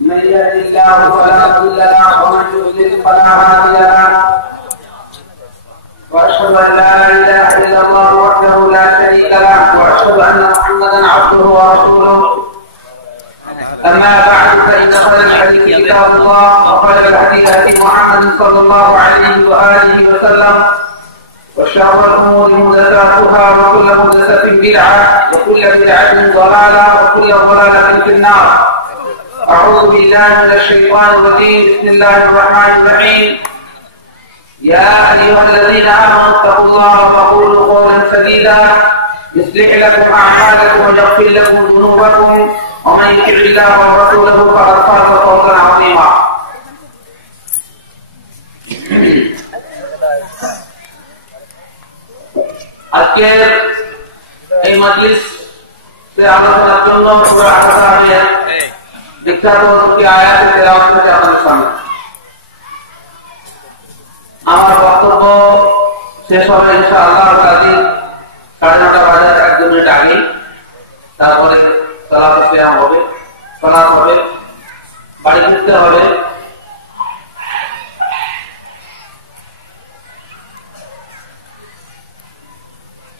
من يهد الله فلا مضل له ومن يضلل فلا هادي له واشهد ان لا اله الا الله وحده لا شريك له واشهد ان محمدا عبده ورسوله اما بعد فان خير الحديث كتاب الله وخير الهدي هدي محمد صلى الله عليه واله وسلم وشر الامور محدثاتها وكل محدثه بدعه وكل بدعه ضلاله وكل ضلاله في النار. اعوذ بالله من الشيطان الرجيم. بسم الله الرحمن الرحيم. يا ايها الذين امنوا اتقوا الله وقولوا قولا سديدا يصلح لكم اعمالكم ويغفر لكم ذنوبكم ومن يطع الله ورسوله فقد فاز فوزا عظيما. আজকের এই মজলিস আলোচনার জন্য সূরা আল-কাহফের বিখ্যাত দুটি আয়াতের তেলাওয়াত করতে আপনাদের সামনে। আমার বক্তব্য শেষ হবে ইনশাআল্লাহ কাজির 9:30 বাজার 1 মিনিট আগে। তারপরে সালাত কিয়াম হবে, সালাত হবে, বাড়ি ফিরতে হবে।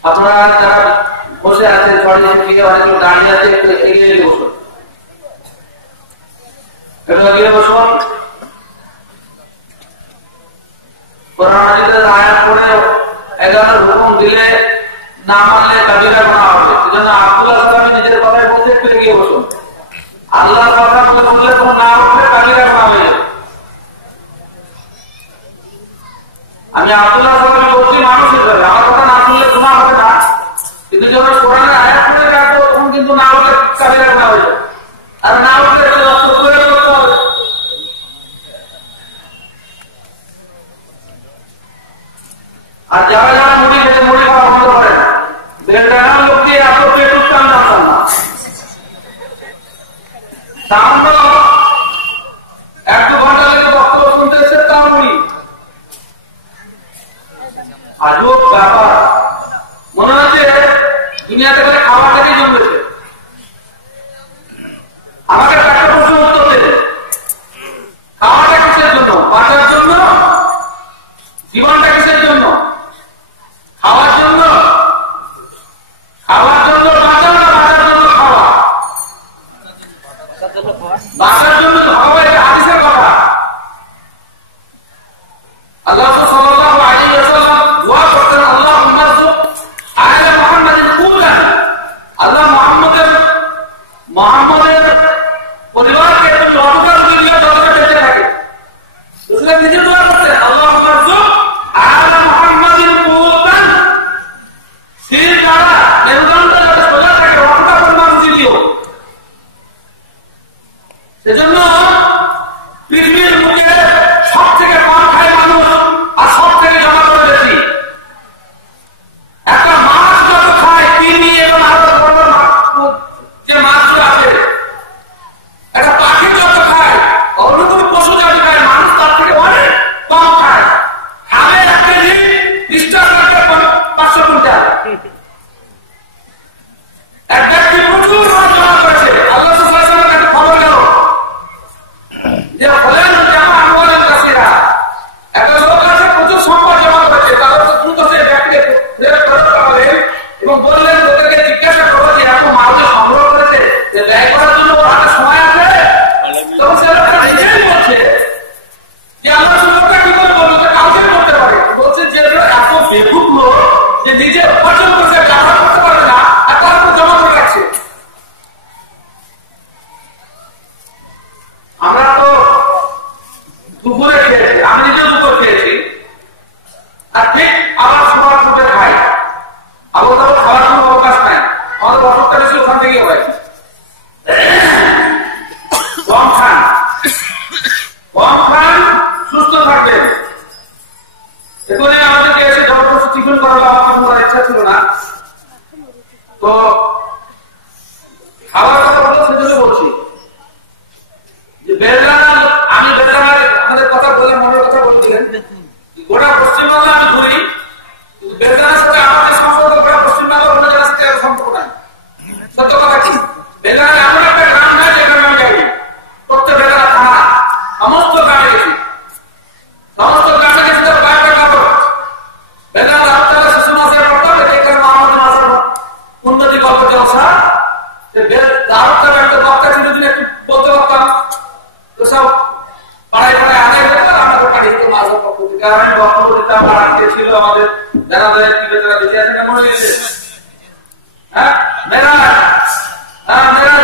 আপনারা যারা বসে আছেন সরিয়ে থেকে অনেক দাঁড়িয়ে আছে, একটু এগিয়ে বসুন, একটু এগিয়ে বসুন। কোরআন মাজিদের আয়াত পড়ে 11 হুকুম দিলে না মানলে কাবিরা গুনাহ হবে। সেজন্য আব্দুল্লাহ সালামি নিজের কথাই বলতে একটু এগিয়ে বসুন। আল্লাহর কথা বললে কোনো না বললে কাবিরা গুনাহ হবে। আমি আব্দুল্লাহ সালামি বলছি মানুষ হিসেবে আমার কথা না শুনলে গুনাহ হবে না, কিন্তু যখন কোরআনের আয়াত পড়ে রাখবো তখন কিন্তু না বললে কাবিরা গুনাহ হবে। আর না বললে করতে হবে। আর যারা যারা মুড়ি খেতে মুড়ি খাওয়া বন্ধ করেন, বেলডাঙার লোককে এত পেট উত্তাম জানতাম না। সামান্য 1-2 ঘন্টা লেগে বক্তব্য শুনতে এসে তাও মুড়ি। আজব ব্যাপার, মনে হচ্ছে দুনিয়াতে করে খাওয়াটাকেই জন্মেছে। আমাকে একটা প্রশ্ন উত্তর দেবে, খাওয়াটা কিসের জন্য? বাঁচার জন্য? জীবনটা কিসের জন্য? খাওয়ার জন্য? খাওয়ার জন্য বাঁচা না বাঁচার জন্য খাওয়া? বাঁচার জন্য খাওয়া, এটা হাদিসের কথা। আল্লাহ সাল্লাল্লাহু আলাইহি ওয়াসাল্লাম দোয়া করতেন, আল্লাহুম্মা রযুক আলা মুহাম্মাদিন কুল্লাহ। আল্লাহ মুহাম্মাদের পরিবারকে তুমি অবকাশ দিয়ে তাদেরকে বেঁচে থাকে। রাসূল নিজে দোয়া করতেন, আল্লাহুম্মা রযুক আলা মুহাম্মাদিন কুল্লাহ। সির দ্বারা মেরুদণ্ড যাতে সোজা থাকে অতটা পরিমাণ দিও। সেজন্য পৃথিবীর বুকে সব থেকে কম খায় মানুষ আর সব থেকে জমা করে বেশি। একটা মাছ যত খায় তিমি এবং আরো বড় যে মাছগুলো আছে, একটা পাখি যত খায়, অন্য কোনো পশু জাতি খায়, মানুষ তার থেকে অনেক কম খায়। খাবে 1 কেজি, ডিসচার্জ রাখবে 500 কুইন্টাল। এক ব্যক্তি প্রচুর মাছ জমা করেছে। আল্লাহ সাল্লাল্লাহু আলাইহি ওয়াসাল্লাম একটা খবর গেল যে বলেন জামা আমওয়ালান কাসীরা, একটা লোক আছে প্রচুর সম্পদ জমা করেছে। তারা দ্রুত সেই ব্যক্তিকে গ্রেফতার করা হবে এবং বললেন, ওদেরকে জিজ্ঞাসা করো যে এত মাল সংগ্রহ করেছে যে ব্যয় করার জন্য ওর হাতে সময় আছে? তখন সে লোকটা নিজেই বলছে যে আল্লাহ সুন্দরটা কি করে বললো, কাউকে করতে পারে। বলছে যে এত বেকুব লোক যে নিজে উপার্জন করছে, ব্যবহার করতে পারে না, আর তার উপর জমা করে রাখছে। আমরা তো দুপুরে খেয়েছি, আমি নিজেও দুপুর খেয়েছি, আর ঠিক আবার সবার ফুটে খাই। আবার তো খাওয়ার কোনো অবকাশ নাই, আমাদের অসুখটা বেশি ওখান থেকেই হয়। কম খান, সুস্থ থাকবেন। এখানে আমাদেরকে এসে জবরদস্তি টিফিন করার আমার টিফিন করার ইচ্ছা ছিল না, তো খাওয়ার কথা বলবো সেজন্য বলছি যে বেলডাঙা, আমি বেলডাঙার আমাদের কথা আমাদের যারা যারা বেঁচে আছেন মনে গেছে হ্যাঁ মেরাজ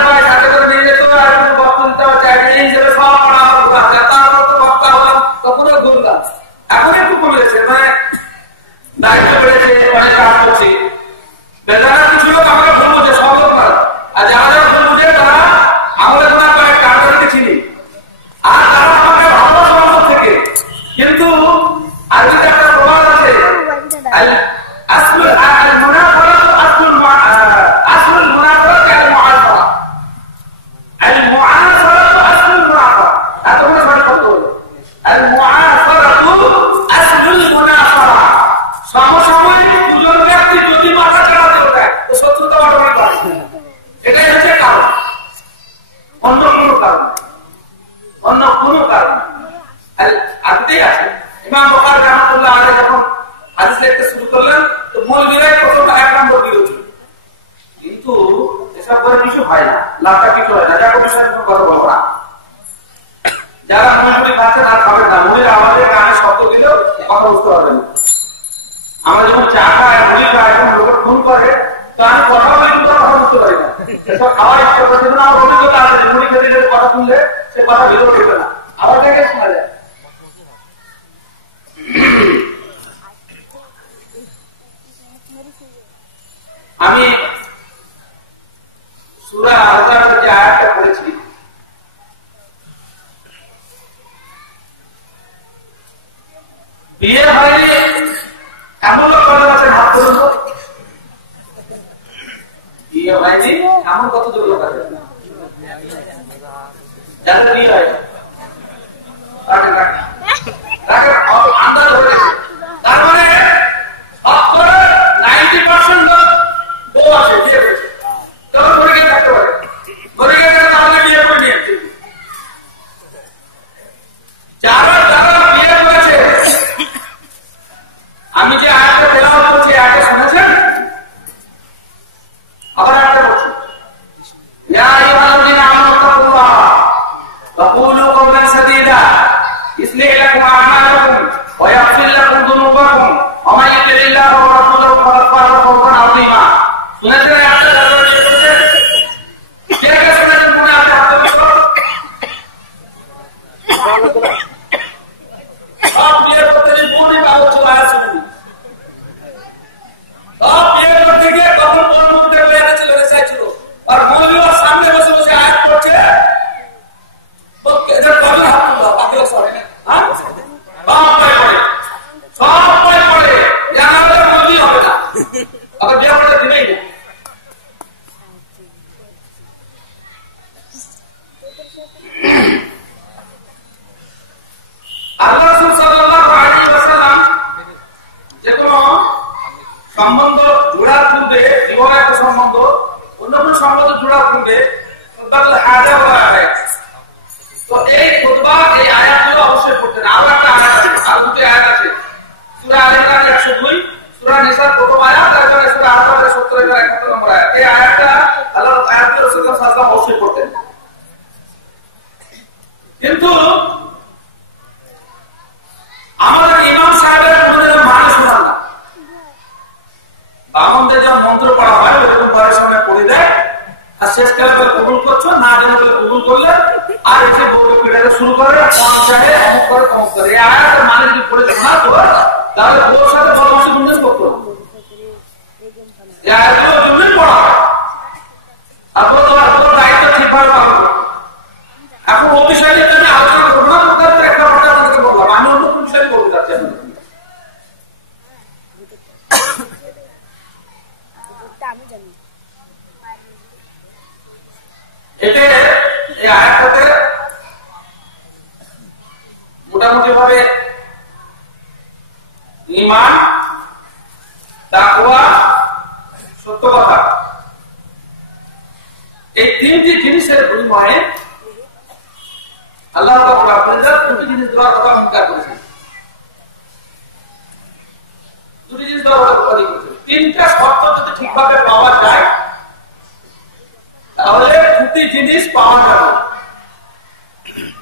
ভাই সাথে করে নিয়ে যেত আর কিছু বক্তব্য চাইলে হিসেবে সব পড়া আমার তারপর তো বক্তা হলাম তখনও ঘুরলাম এখন একটু কমে গেছে মানে দায়িত্ব বেড়েছে অনেক কাজ করছি যারা কিছু লোক আমাকে ভুল বোঝে সব লোক না আর যারা যারা ভুল বোঝে তারা আমাদের তোমার কয়েক কাজকে চিনি আর তারা আমাকে ভালোবাসা অন্তর থেকে কিন্তু আরবিতে একটা প্রবাদ আছে আসলুল মুনাফারা আসলুল মুনাফারা আল মুআশারা আল মুআশারা আসলুল মুনাফারা এতগুলো শব্দ কত হলো আল মুআশারা আসলুল মুনাফারা সমসাময়িক দুজন ব্যক্তি যদি মাথা চালাতে হয় তো শত্রুতা বাড়ানো হয় এটাই হচ্ছে কারণ অন্য কোনো কারণ আদিতেই আছে ইমাম বুখারী রাহমাতুল্লাহ আলাইহি যখন হাদিস লিখতে শুরু করলেন তো মৌলবীরাই প্রথম এক নম্বর দিয়েছিল কিন্তু এসব করে কিছু হয় না লাভটা কিছু হয় না যাকে বিষয়ে কোনো কথা বলবো না যারা মৌলবী খাচ্ছেন আর খাবেন না মৌলবীর আমাদের কানে শব্দ দিলেও কথা বুঝতে পারবেন না আমরা যখন চা খাই মুড়ি খাই এখন লোকের ফোন করে তো আমি কথা বলে কিন্তু কথা বুঝতে পারি না এসব খাওয়ার ইচ্ছা করছে না আমার অভিজ্ঞতা আছে মুড়ি খেতে গেলে কথা শুনলে সে কথা ভিতরে ঢুকবে না আবার দেখে শোনা যায় আমি সূরা আল-কাহফের যে আয়াতটা পড়েছি বিয়ে হয়নি এমন লোক কত আছে হাত তুলুন তো বিয়ে হয়নি এমন কতজন লোক আছে যাদের বিয়ে হয় আন্দাজ হয়ে তার মানে 90% লোক বউ আছে বিয়ে করেছে তখন ঘুরে গিয়ে থাকতে পারে ঘুরে গিয়ে তাহলে বিয়ে করে নিয়ে যারা বিয়ে করেছে আমি যে আয়াতটা তেলাওয়াত করছি আয়াতটা শুনেছেন আবার আয়াতটা বলছি ইয়া আইয়ুহাল্লাযীনা আমানু তাকুল্লাহ ওয়া কুলু কওলান সাদীদা ইসলিহ লাকুম আ'মালাকুম ওয়া ইয়াগফির লাকুম যুনুবাকুম ওয়া মান ইউতি'ল্লাহা ওয়া রাসূলাহু ফাকাদ ফাযা ফাওজান 'আযীমা শুনেছেন আয়াতটা কে কে শুনেছেন মনে আছে হাত তুলুন आप बियर करते हैं पूरी बात चलाया सुनी आप बियर करते गए कौन कौन मुद्दे को लेने चले रहे चलो और मौलवी और सामने बसे आयत पढ़ते तो इधर कौन हाथ तुला अगला सवाल हां बाप पढ़े यहां पर मौलवी हो ना अगर बियर करते नहीं है আল্লাহ রাসূল সাল্লাল্লাহু আলাইহি ওয়াসাল্লাম যে কোনো সম্বন্ধ জোড়ার পূর্বে জীবনের একটা সম্বন্ধ অন্য কোনো সম্বন্ধ জোড়ার পূর্বে খুতবাতুল হাজা বলা হয় তো এই খুতবা এই আয়াতগুলো অবশ্যই পড়তেন আরো একটা আয়াত আছে আর দুটো আয়াত আছে সূরা আল-ইমরান 102 সূরা নিসার প্রথম আয়াত আর সূরা আল-বাকারা 70 এর 71 নম্বর আয়াত এই আয়াতটা আল্লাহ আয়াতগুলো রাসূলুল্লাহ সাল্লাল্লাহু আলাইহি ওয়াসাল্লাম অবশ্যই পড়তেন কিন্তু আমাদের ইমাম সাহেবের মধ্যে মানে শোনা না বামনদের যা মন্ত্র পড়া হয় ওরকম পড়ার সময় পড়ে দেয় আর শেষ কালে কবুল করছো না জানে বলে কবুল করলে আর এসে বউকে পিটাতে শুরু করে পঞ্চায়ে অমুক করে এই আয়াতের মানে যদি পড়ে শোনা তো তাহলে বউর সাথে পরামর্শ বিন্যাস করতো এই আয়াতগুলো জন্যই পড়া হয় আপনার তোমার দায়িত্ব ঠিকভাবে পালন করো এখন ও বিষয়ে আমি আলোচনা করবো না একটা কথা আপনাকে বললাম আমি অন্য কোন বিষয়ে বলতে চাচ্ছি এই আয়াতটাতে মোটামুটি ভাবে ঈমান তাকওয়া সত্য কথা এই তিনটি জিনিসের বিনিময়ে আল্লাহ রাব্বুল আলামিন দুটি জিনিস দেওয়ার কথা অঙ্গীকার করেছেন দুটি জিনিস দেওয়ার কথা করেছেন তিনটা শর্ত যদি ঠিকভাবে পাওয়া যায় তাহলে দুটি জিনিস পাওয়া যাবে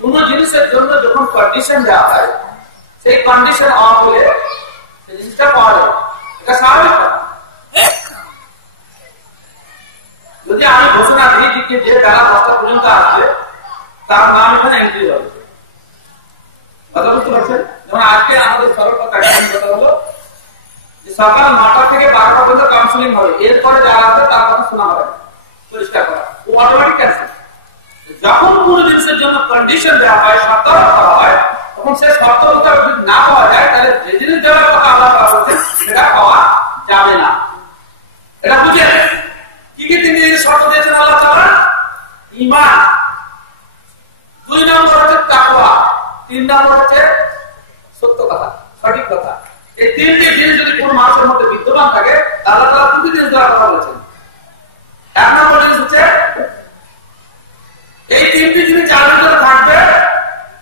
কোন জিনিসের জন্য যখন কন্ডিশন দেওয়া হয় সেই কন্ডিশন অফ হলে জিনিসটা পাওয়া যায়, এটা স্বাভাবিক। যদি আমি ঘোষণা দিই যে বেলা 10টা পর্যন্ত আসবে, তার নাম এখানে এন্ট্রি হবে। কথা বুঝতে পারছেন? যেমন আজকে আমাদের সরল কথা হলো যে সকাল 9টা থেকে 12টা পর্যন্ত কাউন্সিলিং হবে, এরপরে যারা আছে তার কথা শোনা হবে, পরিষ্কার করা, ও অটোমেটিক ক্যান্সেল। যখন কোন জিনিসের জন্য কন্ডিশন দেওয়া হয়, শর্ত করা হয়, তখন সে শর্ত যদি না পাওয়া যায়, তাহলে যে জিনিস দেওয়ার কথা আল্লাহ বলছেন সেটা পাওয়া যাবে না। এটা বুঝে কি কি তিনি শর্ত দিয়েছেন আল্লাহ তাআলা? ঈমান, 2 নম্বর হচ্ছে তাকওয়া, 3 নম্বর হচ্ছে সত্য কথা, সঠিক কথা। এই 3টি জিনিস যদি কোন মানুষের মধ্যে বিদ্যমান থাকে, আল্লাহ তাআলা 2টি জিনিস দেওয়ার কথা বলেছেন। 1 নম্বর জিনিস হচ্ছে এই 3টি জিনিস যার ভিতরে থাকবে,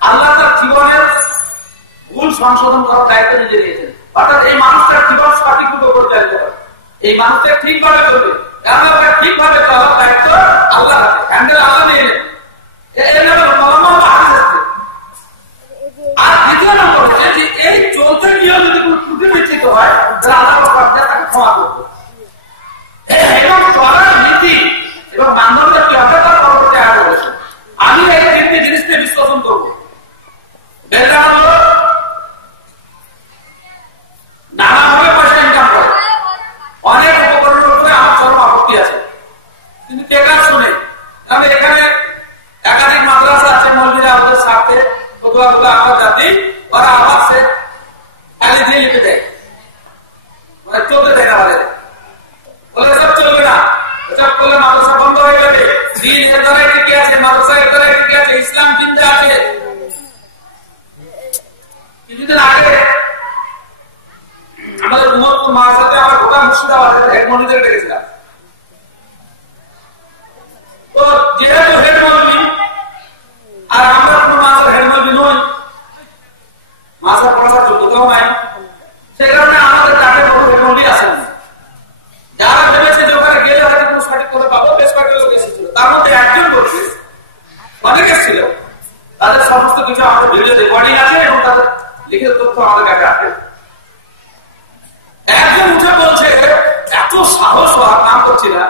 আল্লাহ তার জীবনের ভুল সংশোধন করার দায়িত্ব নিজে নিয়েছেন। অর্থাৎ এই মানুষটার জীবন সঠিকভাবে পরিচালিত হবে, এই মানুষটা ঠিকভাবে চলবে, ঠিকভাবে চলার দায়িত্ব আল্লাহ হাতে, হ্যান্ডেল আল্লাহ নিয়ে নেবেন। আর দ্বিতীয় নম্বর হচ্ছে যে এই চলতে গিয়েও যদি কোনো ত্রুটি বিচ্ছিত হয়, তাহলে আল্লাহ তাকে ক্ষমা করবে এবং চলার নীতি এবং মানদণ্ড কি হবে তার পরবর্তী আগে বলেছে। আমি এই 3টি জিনিসকে বিশ্লেষণ করবো। নানাভাবে পয়সা ইনকাম করে, অনেক উপকরণের উপরে আমার চরম আপত্তি আছে, কিন্তু কে কাজ শুনে? আমি এখানে একাধিক মাদ্রাসা আছে, মৌলবীরা আমাদের স্বার্থে ফতোয়াগুলো আমার জাতি ওরা আবার সে খালি দিয়ে লিখে দেয়, মানে চলতে দেয় না, বলে সব চলবে না, এসব করলে মাদ্রাসা বন্ধ হয়ে যাবে, দিন এর দ্বারাই টিকে আছে, মাদ্রাসা এর দ্বারাই টিকে আছে, ইসলাম জিন্দা আছে। কিছুদিন আগে আমাদের উমরপুর মাদ্রাসাতে আমরা গোটা মুর্শিদাবাদের হেড মৌলবীদের ডেকেছিলাম। তো যেহেতু হেড মৌলবী আর আমরা কোনো মাদ্রাসার হেড মৌলবী নই, মাদ্রাসা পড়াশোনার যোগ্যতাও নাই, সেই কারণে আমাদের তাকে বড় হেড মৌলবী আসেন। যারা ভেবেছে যে ওখানে গেলে হয়তো কোনো সঠিক করে পাবো, বেশ কয়েকটা লোক এসেছিল, তার মধ্যে একজন বলছে, অনেক এসেছিল, তাদের সমস্ত কিছু আমাদের ভিডিও রেকর্ডিং আছে এবং তাদের লিখিত তথ্য আমাদের কাছে আছে। একজন উঠে বলছে, এত সাহস, হওয়ার নাম করছি না,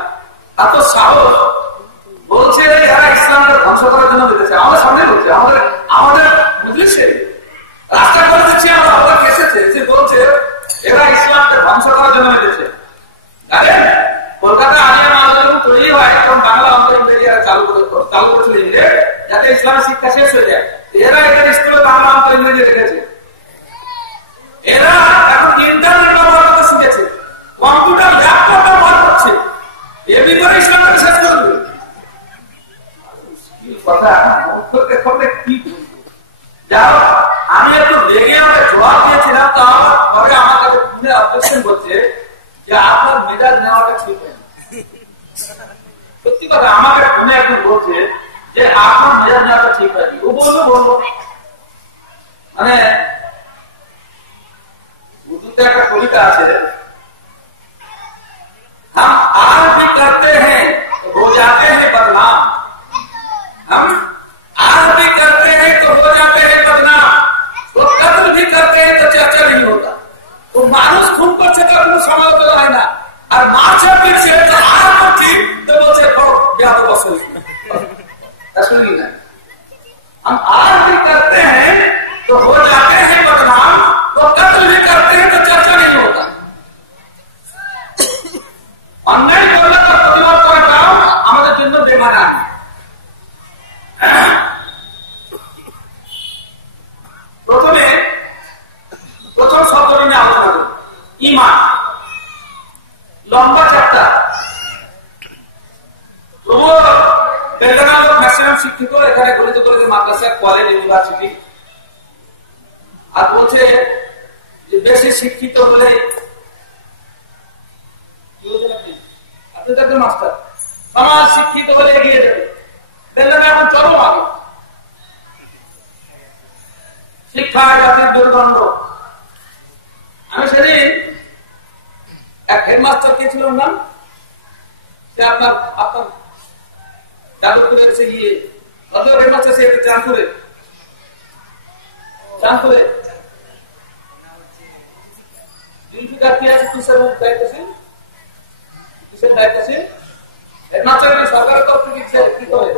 এত সাহস, বলছে যারা ইসলামকে ধ্বংস করার জন্য দিতেছে, আমাদের সামনে বলছে, আমাদের বুঝেছে রাস্তা করে দিচ্ছি আমরা, ওরা এসেছে, সে বলছে এরা ইসলামকে ধ্বংস করার জন্য দিতেছে। জানেন কলকাতা আলিয়া মাদ্রাসা তৈরি হয় এবং বাংলা অঙ্ক ইংরেজি চালু করেছিল ইংরেজ, যাতে ইসলামের শিক্ষা শেষ হয়ে যায়। এরা এখানে স্কুলে বাংলা অঙ্ক ইংরেজি রেখেছে। এরা এখন ইন্টারনেট ব্যবহার করতে শিখেছে, কম্পিউটার ল্যাপটপ ব্যবহার করছে, এমনি করে ইসলামকে শেষ করবে। কথা কি যাও, আমি একটু রেগে আমাকে জবাব দিয়েছিলাম, তো আমার পরে আমার কাছে ফোনে অবজেকশন করছে যে আপনার মেজাজ নেওয়াটা ঠিক হয়নি। সত্যি কথা, আমাকে ফোনে একজন বলছে যে আপনার মেজাজ নেওয়াটা ঠিক হয়নি। ও বলবো মানে উর্দুতে একটা কবিতা আছে, हम आज भी करते हैं तो हो जाते हैं बदनाम, हम आज भी करते हैं तो हो जाते हैं बदनाम, तो कत्ल भी करते हैं तो चर्चा नहीं होता। तो मानुष खून করছে তো কোনো সমালোচনা হয় না, আর মারছে পিটছে তো আর করছি তো বলছে क्या तो बस सुनिए ना, हम आज भी करते हैं तो हो जाते हैं बदनाम, तो कत्ल भी करते हैं तो चर्चा नहीं होता। অন্যায় করলে তার প্রতিবাদ করাটাও আমাদের জন্য বেমানা। প্রথম শব্দটি নিয়ে আলোচনা করি, ঈমান। লম্বা চ্যাপ্টার, ম্যাক্সিমাম শিক্ষিত এখানে গণিত কলেজ, মাদ্রাসা, কলেজ, ইউনিভার্সিটি, আর বলছে যে বেশি শিক্ষিত হলে মাস্টার, সমাজ শিক্ষিত হলে এগিয়ে যাবে, এখন চলো আগে। শিক্ষা জাতির দুর্দণ্ড। আমি সেদিন এক হেডমাস্টার কে ছিল নাম, সে আপনার যাদবপুরের সে গিয়ে হেডমাস্টার, সে চাঁদপুরে জুলফিকার কি আছে কিসের দায়িত্বশীল, কিসের দায়িত্বশীল? হেডমাস্টার সরকারের তরফ থেকে কি করে?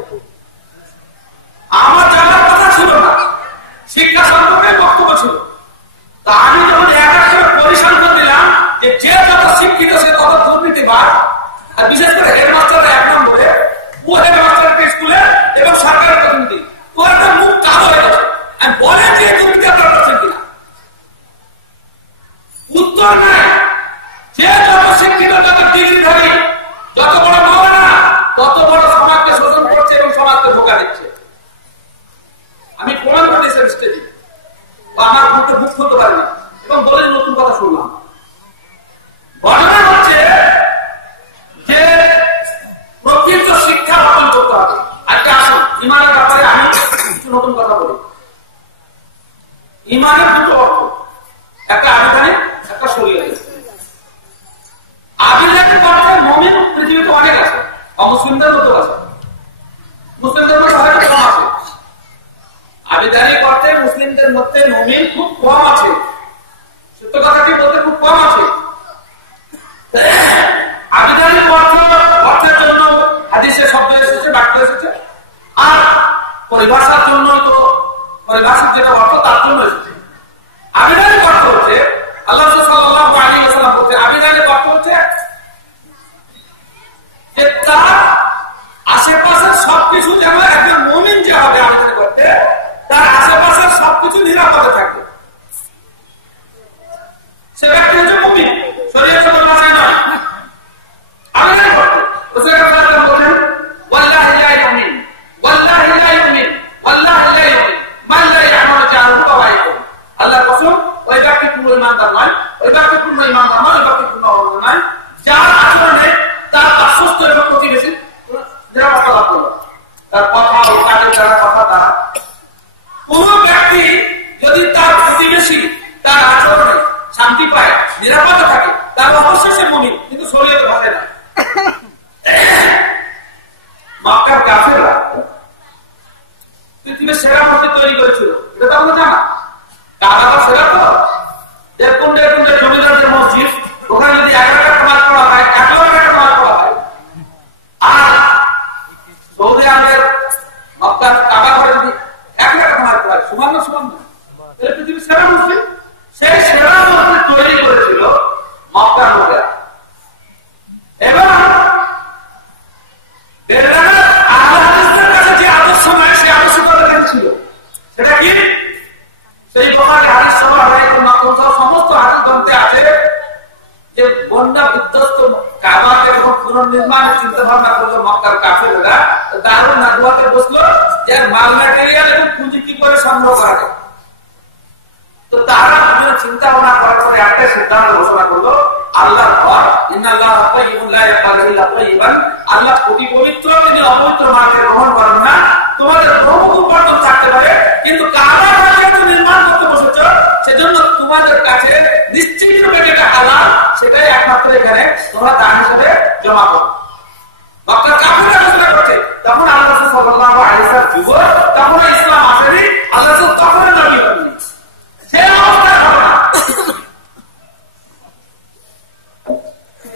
আমার জানার কথা ছিল না, শিক্ষা সম্পর্কে বক্তব্য ছিল। তা আমি যখন এক এক করে পরিসংখ্যান করে দিলাম যে যত শিক্ষিত সে তত দুর্নীতিবাদ, আর বিশেষ করে হেডমাস্টাররা এক নম্বরে, ও হেডমাস্টার স্কুলে এবং সরকারের প্রতিনিধি, তো একটা মুখ কালো হয়ে গেছে। আমি বলে যে দুর্নীতি আপনারা করছেন কিনা, উত্তর নাই। যে যত শিক্ষিত তত ডিগ্রিধারী, যত বড় মৌলানা তত বড় সমাজকে শোষণ করছে এবং সমাজকে ধোঁকা দিচ্ছে। আমি প্রমাণ করে দিয়েছি স্টেজে, আমার মুখে মুখ খুলতে পারি না এবং বলে নতুন কথা শুনলাম। ঘটনা হচ্ছে যে প্রকৃত শিক্ষা অর্জন করতে হবে। আজকে আসুন ইমানের ব্যাপারে আমি কিছু নতুন কথা বলি। ইমানের দুটো অর্থ, একটা আবিধানিক, একটা শরীয়ত। আবিধানিক অর্থে মুমিন পৃথিবীতে অনেক আছে, অমুসলিমদের মধ্যে আছে, মুসলিমদের মধ্যে হয়তো কম আছে। আবিধানিক অর্থে মুসলিমদের মধ্যে মুমিন খুব কম আছে, সত্য কথাটি বলতে খুব কম আছে। আবিধানিক অর্থের জন্য হাদিসে শব্দ এসেছে, বাক্য এসেছে, আর পরিভাষার জন্য তো পরিভাষার যেটা অর্থ তার জন্য এসেছে। আবিধানিক অর্থ হচ্ছে আল্লাহ সাল্লাল্লাহু আলাইহি ওয়াসাল্লাম বলছেন, আবিধানিক অর্থ হচ্ছে যে তার আশেপাশের সবকিছু যেন একজন মুমিন যে হবে আবিধানিক করতে, তার আশেপাশের সবকিছু নিরাপদে থাকবে, সে ব্যক্তি হচ্ছে মুমিন। শরীয়তের ভাষায় নয়, আবিধানিক অর্থ। রাসূলুল্লাহ সাল্লাল্লাহু আলাইহি ওয়াসাল্লাম বলেন, ওয়াল্লাহি লা ইউমিন, ওয়াল্লাহি লা ইউমিন, ওয়াল্লাহি লা ইউমিন মান লা ইয়ামালু জাহরু ওয়া বাইতুহু। আল্লাহর কসম, ওই ব্যক্তি পূর্ণ ঈমানদার নয়, ওই ব্যক্তি পূর্ণ ঈমানদার নয়, ওই ব্যক্তি পূর্ণ ঈমানদার নয় যার আচরণে তার পার্শ্বস্থ এবং প্রতিবেশী নিরাপত্তা লাভ করবে, তার কথা ও কাজের দ্বারা কথা দ্বারা। কোন ব্যক্তি যদি তার প্রতিবেশী তার আচরণে শান্তি পায়, নিরাপদে থাকে, তাহলে অবশ্যই সে মুমিন। কিন্তু শরীয়তে ভাবে না। মক্কার কাফেররা পৃথিবীর সেরা মসজিদ তৈরি করেছিল, এটা তো আমরা জানা। কাবা সেরা তো দেড় জমিদারদের মসজিদ, ওখানে যদি 11 টাকা নামাজ পড়া হয়, 11 টাকা নামাজ পড়া হয়। আর সৌদি আরবের মক্কার কাবা ঘরে যদি 1 টাকা নামাজ পড়া হয়, সমান না? তাহলে পৃথিবীর সেরা মসজিদ, সেই সেরা মসজিদ তৈরি করেছিল মক্কার লোকেরা। এবং আহলে কাছে যে আদর্শ নয়, সেই আদর্শ তাদের কাছে ছিল। সেটা কি? সেই বোখারী হাদিস সমস্ত হাদিস গ্রন্থে আছে যে বন্যা বিধ্বস্ত কাবাকে যখন পুনর্নির্মাণের চিন্তা ভাবনা করলো মক্কার কাফেররা, দারুন নাদওয়াতে বসলো যে মাল ম্যাটেরিয়াল এবং পুঁজি কি করে সংগ্রহ করা যায়। তো তারা বিভিন্ন চিন্তা ভাবনা করার পরে একটা সিদ্ধান্ত ঘোষণা করলো, আল্লাহর ঘর, ইন্নাল্লাহা তাইয়্যিবুন লা ইয়াকবালু ইল্লা তাইয়্যিবান, আল্লাহ অতি পবিত্র, তিনি অপবিত্র মালকে গ্রহণ করেন না। তোমাদের বহু উপার্জন থাকতে পারে, কিন্তু কাবা যেহেতু নির্মাণ করতে বসেছো, সেজন্য তোমাদের কাছে নিশ্চিত রূপে যেটা হালাল, সেটাই একমাত্র এখানে তোমরা দান হিসেবে জমা করো। মক্কার কাফেররা ঘোষণা করছে, তখন আল্লাহ রাসূল সাল্লাল্লাহু আলাইহি ওয়াসাল্লাম যুগ, তখন ইসলাম আসেনি, আল্লাহ রাসূল তখন নবী হননি। সে অবস্থার ঘটনা।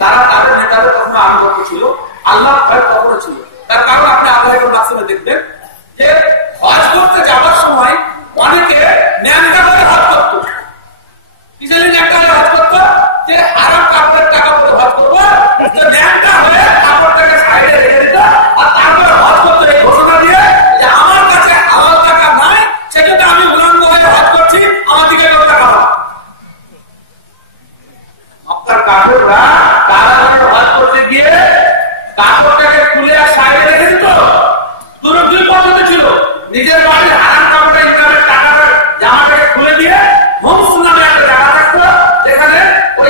তারা তাদের নেতাদের তখন আনুগত্য ছিল, আল্লাহ ভয় তখনও ছিল। তার কারণ আপনি আল্লাহর মাসুমে দেখবেন যে হজ করতে যাওয়ার সময় অনেকে ন্যাংটা করে হজ করত। কিসের ন্যাংটা হয়ে হজ করত? যে হারাম কাপড়ের টাকা পরে হজ করবো, তো ন্যাংটা হয়ে কাপড়টাকে সাইডে রেখে দিত, আর তারপরে হজ করতে এই ঘোষণা দিয়ে যে আমার কাছে হালাল টাকা নাই, সেটাতে আমি উলঙ্গ হয়ে হজ করছি, আমার দিকে লোক টাকা হয়। মক্কার কাফেররা তারা হজ করতে গিয়ে কাপড়টাকে খুলে আর সাইডে রেখে দিত। দুই পদ্ধতি ছিল, নিজের বাড়ির হারাম কাপড়টা ইনকামের টাকাটা জামাটাকে খুলে দিয়ে হোমস নামে একটা জায়গা থাকতো, যেখানে ওই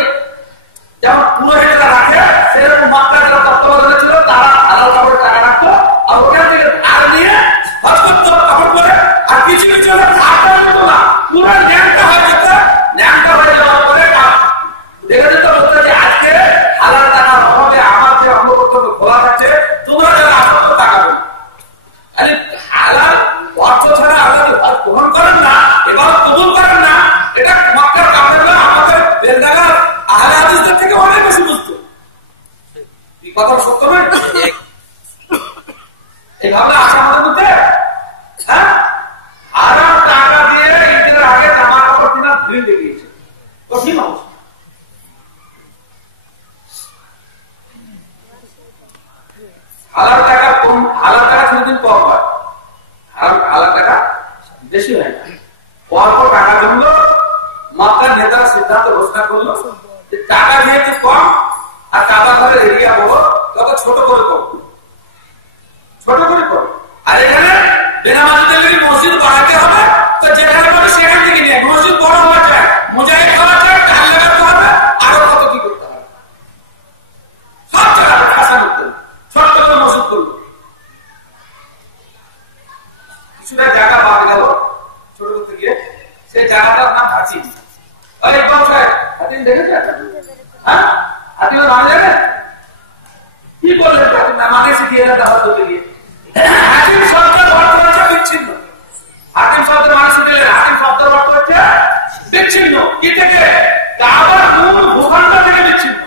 যেমন পুরোহিতরা রাখে সেরকম মক্কার যারা তত্ত্বাবধানে ছিল তারা হালাল কাপড়ের টাকা রাখতো, আর ওখান থেকে আর নিয়ে হজ করতো কাপড় পরে। আর কিছু কিছু হাতটা দিত না, পুরো ন্যাংটা হয়ে যেত। ন্যাংটা হয়ে যাওয়ার পরে দেখে যেত বলতো যে আজকে হালাল টাকার অভাবে আমার যে অঙ্গ প্রত্যঙ্গ খোলা থাকছে, তোমরা যারা আসতো টাকা দেবে। হালাল অর্থ ছাড়া আল্লাহ গ্রহণ করেন না, এবার কবুল করেন না। এটা মক্কার কাফেররা আমাদের বেলদাগার আহলে হাদিসদের থেকে অনেক বেশি বুঝতো। এই কথা সত্য নয়? এই ভাবনা আসে আমাদের মধ্যে। হ্যাঁ, হারাম টাকা দিয়ে ঈদের আগে জামা কাপড় কিনা ধুয়ে দেখিয়েছে, কঠিন অবস্থা। হালাল টাকা কম, হালাল টাকা কোনদিন কম হয়, হালাল টাকা বেশি হয় না। পরপর টাকা জমলো, মক্কার নেতারা সিদ্ধান্ত ঘোষণা করলো যে টাকা যেহেতু কম আর টাকা ঘরের এরিয়া বড়, তত ছোট করে কম, ছোট করে কম। আর এখানে বেনামাজিদের যদি মসজিদ বাড়াতে হবে তো যেখানে পাবে সেখান থেকে নিয়ে, মসজিদ বড় হওয়া যায়, মুজাহিদ করা যায়, টাল লাগাতে হবে, আরো কত কি করতে হবে, সব জায়গায় খাসা করতে হবে, ছোট্ট করে মসজিদ করলো। কিছুটা জায়গা বাদ গেল ছোট করতে গিয়ে, সেই জায়গাটার নাম হাতিম। হাতিম দেখেছেন? হ্যাঁ, হাতিমের নাম জানেন? কি বললেন? নামাকে শিখিয়ে দেন দাওয়াত করতে গিয়ে। হাতিম শব্দের অর্থ হচ্ছে বিচ্ছিন্ন। হাতিম শব্দের মানে শুনলেন, হাতিম শব্দের অর্থ হচ্ছে বিচ্ছিন্ন। কি থেকে? কাবার মূল ভূখণ্ড থেকে বিচ্ছিন্ন।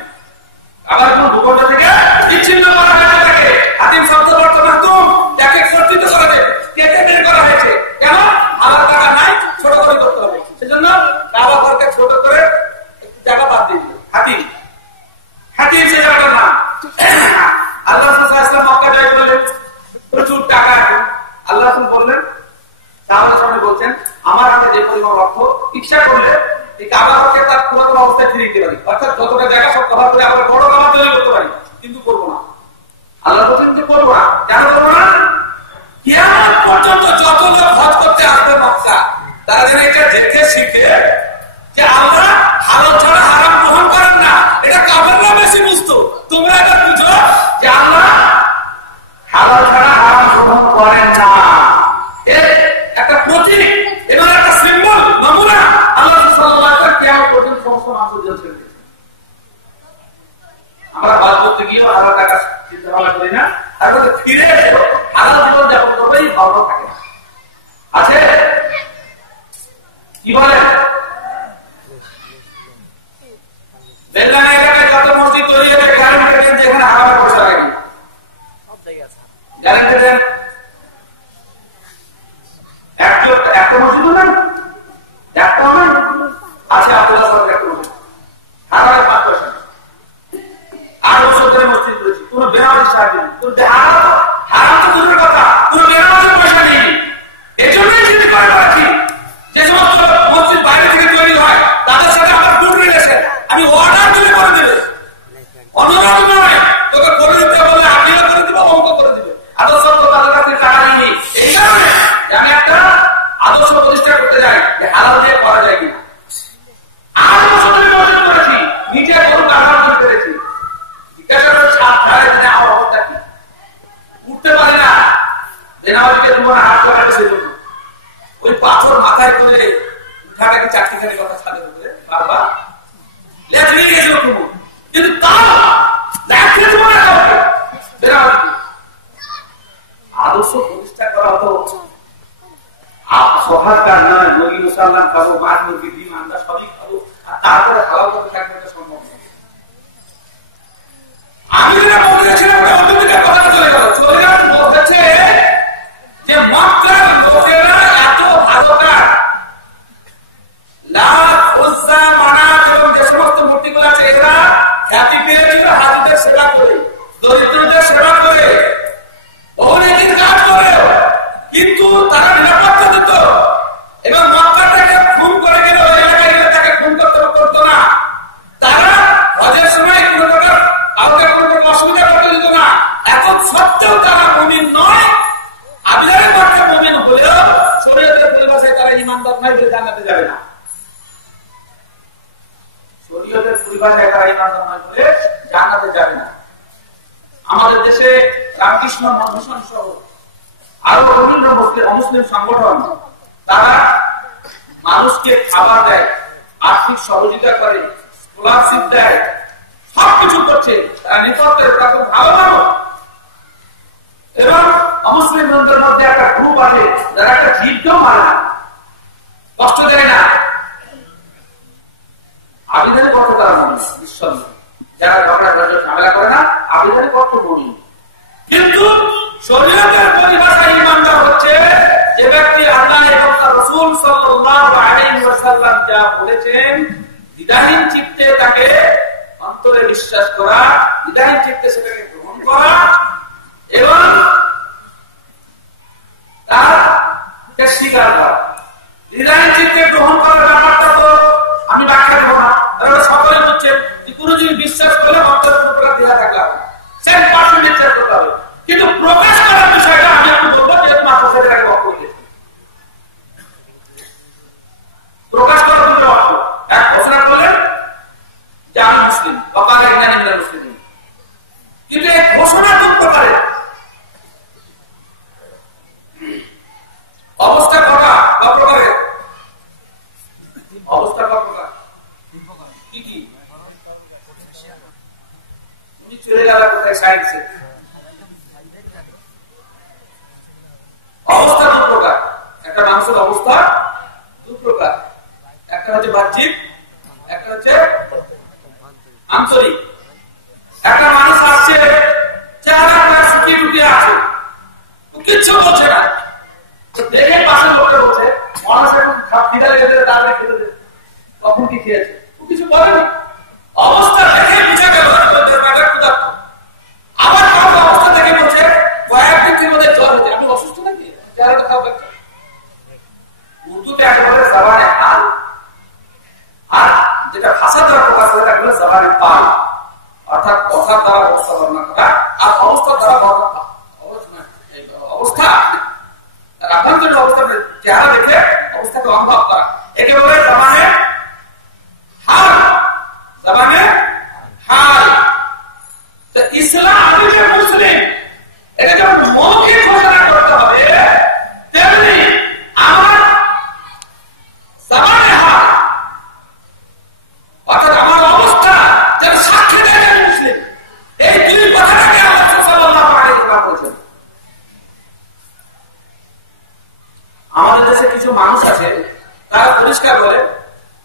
কাবার মূল ভূখণ্ড থেকে বিচ্ছিন্ন করা হয়েছে তাকে। হাতিম শব্দের অর্থ মাহতুম, তাকে কর্তৃত্ব করা হয়েছে, কেটে বের করা হয়েছে। কেন? হালাল টাকা নাই, ছোট করে করতে হবে, সেজন্য কাবা ঘরকে ছোট করে জায়গা বাদ দিয়ে দিল। হাতিম, হাতিম সে জায়গাটার নাম। আল্লাহ রাসূল সাল্লাল্লাহু আলাইহি ওয়াসাল্লাম মক্কা যায় বললেন প্রচুর টাকা আছে। আল্লাহ রাসূল বললেন, সাহাবাদের সামনে বলছেন, আমার হাতে যে পরিমাণ অর্থ ইচ্ছা করলে এই কাবা ঘরকে তার পুরাতন অবস্থায় ফিরিয়ে দিতে পারি, অর্থাৎ যতটা জায়গা সব কভার করে আবার বড় কাবা তৈরি করতে পারি, কিন্তু করবো না। আল্লাহ বলছেন যে করবো না। কেন করবো না? কিয়ামত পর্যন্ত যত লোক হজ করতে আসবে মক্কা, তারা যেন এটা দেখে শিখে যে আল্লাহ হালাল ছাড়া হারাম গ্রহণ করেন না। এটা কাফেররা বেশি বুঝতো, তোমরা এটা বুঝো যে আল্লাহ হালাল ছাড়া হারাম গ্রহণ করেন না। এর একটা প্রতীক এবং একটা সিম্বল, নমুনা আল্লাহ সাল্লাল্লাহু আলাইহি ওয়াসাল্লাম কিয়ামত পর্যন্ত সমস্ত মানুষের জন্য ছেড়ে দিয়েছেন। আমরা হজ করতে গিয়েও হালাল টাকা চিন্তা ভাবনা করি না, তারপরে ফিরে এসে হালাল জীবন যাপন করবে, এই ভাবনা থাকে না। আছে কি বলে? বেলগানা এলাকায় যত মসজিদ তৈরি হবে গ্যারান্টি দেন যেখানে হারামের পয়সা লাগে, গ্যারান্টি দেন। একটা মসজিদ না, একটা না আছে, আব্দুল্লাহ সাহেব একটা মসজিদ, হারামের 5 পয়সা। 8 বছর ধরে মসজিদ করেছি, কোন বেনামাজি সাহায্য নেই, হারাম তো দূরের কথা, কোন বেনামাজির পয়সা নেই। এই জন্যই চিন্তা করে রাখি যে সমস্ত মসজিদ বাইরে থেকে তৈরি হয় তাদের সাথে আমার গুড রিলেশন, আমি অর্ডার দিলে করে দেবে, অনুরোধ নয়, তোকে করে দিতে বলে আপনিও করে দিব, অঙ্ক করে দিবে। আদর্শ তো তাদের কাছে টাকা নিইনি, এই কারণে আমি একটা আদর্শ প্রতিষ্ঠা করতে যাই যে হালাল দিয়ে করা যায় কিনা। 8 বছর ধরে মসজিদ করেছি, নিচে গরু কারখানা করে ফেলেছি, জিজ্ঞাসা করে ছাদ ধারে দিনে আমার অবস্থা কি, উঠতে পারি না, বেনামাজিকে তোমার হাত করাতে সেই জন্য ওই পাথর মাথায় করে উঠাটাকে চারটিখানি কথা ছাদে করে বারবার লেজ নিয়ে গেছিল কুমুর, কিন্তু তাও দেখে তোমার আদর্শ প্রতিষ্ঠা করা হতো সহার কাজ নয়, মুরগি মুসাল্লাম খাবো, মাছ মুরগি ডিম আন্ডা সবই খাবো, আর তারপরে হালাল করতে থাকবে, এটা সম্ভব নয়। আমি যেটা বলতে চাইছিলাম অন্যদিকের কথাটা চলে গেল, চলে যাওয়ার বলতেছে যে মক্কার লোকেরা এত ভালো কাজ, লাত, উজ্জা, মানাত এবং যে সমস্ত মূর্তিগুলো আছে এরা খ্যাতি পেয়েছিল হাজিদের সেবা করে, দরিদ্রদের সেবা করে, অনেকের কাজ করে, কিন্তু তারা নিরাপত্তা দিত এবং মক্কাটাকে খুন করে গেল, এলাকায় গেলে তাকে খুন করতো না। তারা হজের সময় কোনো প্রকার কাউকে কোনো প্রকার অসুবিধা করতে দিত না। এখন সত্ত্বেও তারা মুমিন নয়, আবিদারের পক্ষে মুমিন হলেও শরীয়তের পরিভাষায় তারা ঈমানদার নয় বলে জান্নাতে যাবে না। শরীয়তের পরিভাষায় তারা ঈমানদার নয় বলে জান্নাতে যাবে না। আমাদের দেশে রামকৃষ্ণ মিশন সহ আরো বিভিন্ন অমুসলিম সংগঠন তারা মানুষকে খাবার দেয়, আর্থিক সহযোগিতা করে, স্কলারশিপ দেয়, সবকিছু করছে, তারা নিঃস্বার্থের তাদের ভালো মানুষ। এবং অমুসলিমদের মধ্যে একটা গ্রুপ আছে যারা একটা জীবকেও মারে না, কষ্ট দেয় না, আবিদের পথে তারা মানুষ শরীয়তের পরিভাষায় ঈমানদার হচ্ছে যে ব্যক্তি আল্লাহ এবং তার রাসূল সাল্লাল্লাহু আলাইহি ওয়াসাল্লাম যা বলেছেন দ্বিধাহীন চিত্তে তাকে অন্তরে বিশ্বাস করা, দ্বিধাহীন চিত্তে সেটাকে গ্রহণ করা এবং তার স্বীকার করা। দ্বিধাহীন চিত্তে গ্রহণ করার ব্যাপারটা তো আমি ব্যাখ্যা দেবো না, তারা সকলে বলছেন যে কোনো জিনিস বিশ্বাস করলে অন্তরে কোনো প্রকার দ্বিধা থাকলে হবে, 100% বিশ্বাস করতে হবে। কিন্তু প্রকাশ করার বিষয়টা আমি এখন বলবো যেহেতু মাত্র সেটাকে বক্তব্য দিয়েছি। প্রকাশ করার দুটো অর্থ, এক ঘোষণা করলেন যে আমি মুসলিম, অকালে ইন্ডিয়ান মুসলিম, কিন্তু এই ঘোষণা দু প্রকারের। অবস্থা কটা বা প্রকারের? অবস্থা বা প্রকার কি কি? তুমি চলে যাবে কোথায় সায়েন্সে? অবস্থা দু প্রকার, একটা মানুষের অবস্থা দু প্রকার, একটা হচ্ছে বাহ্যিক, একটা হচ্ছে আন্তরিক। একটা মানুষ আসছে চেহারা শুকিয়ে টুকিয়ে আছে, কিচ্ছু বলছে না, দেখে পাশের লোকটা বলছে মানুষ এখন খিদা লেগে গেলে তাড়াতাড়ি খেতে দেবে, কখন কি খেয়েছে, ও কিছু বলেনি। অবস্থা দেখে বুঝে গেল আবার কাউকে অবস্থা দেখে বলছে কয়েকদিন মধ্যে জ্বর হয়েছে, আমি অসুস্থ নাকি, চেহারাটা খাও একটা। উর্দুতে একেবারে জবানে হাল, আর যেটা ভাষা দ্বারা প্রকাশ করে একেবারে জবানে পাল, অর্থাৎ কথার দ্বারা অবস্থা বর্ণনা করা আর অবস্থার দ্বারা অবস্থা আভ্যন্তরীণ অবস্থা চেহারা দেখলে অবস্থাকে অনুভব করা, একেবারে জবানে হাল, জবানে হাল। তো ইসলাম আমি যে মুসলিম এটা যখন মৌখিক ঘোষণা করতে হবে, তেমনি আমার জবানে হাল অর্থাৎ আমার অবস্থা যেন সাক্ষী দেয় আমি মুসলিম। এই দুই কথাটাকে আল্লাহ সাল্লাল্লাহু আলাইহি ওয়াসাল্লাম বলেছেন। আমাদের দেশে কিছু মানুষ আছে তারা পরিষ্কার করে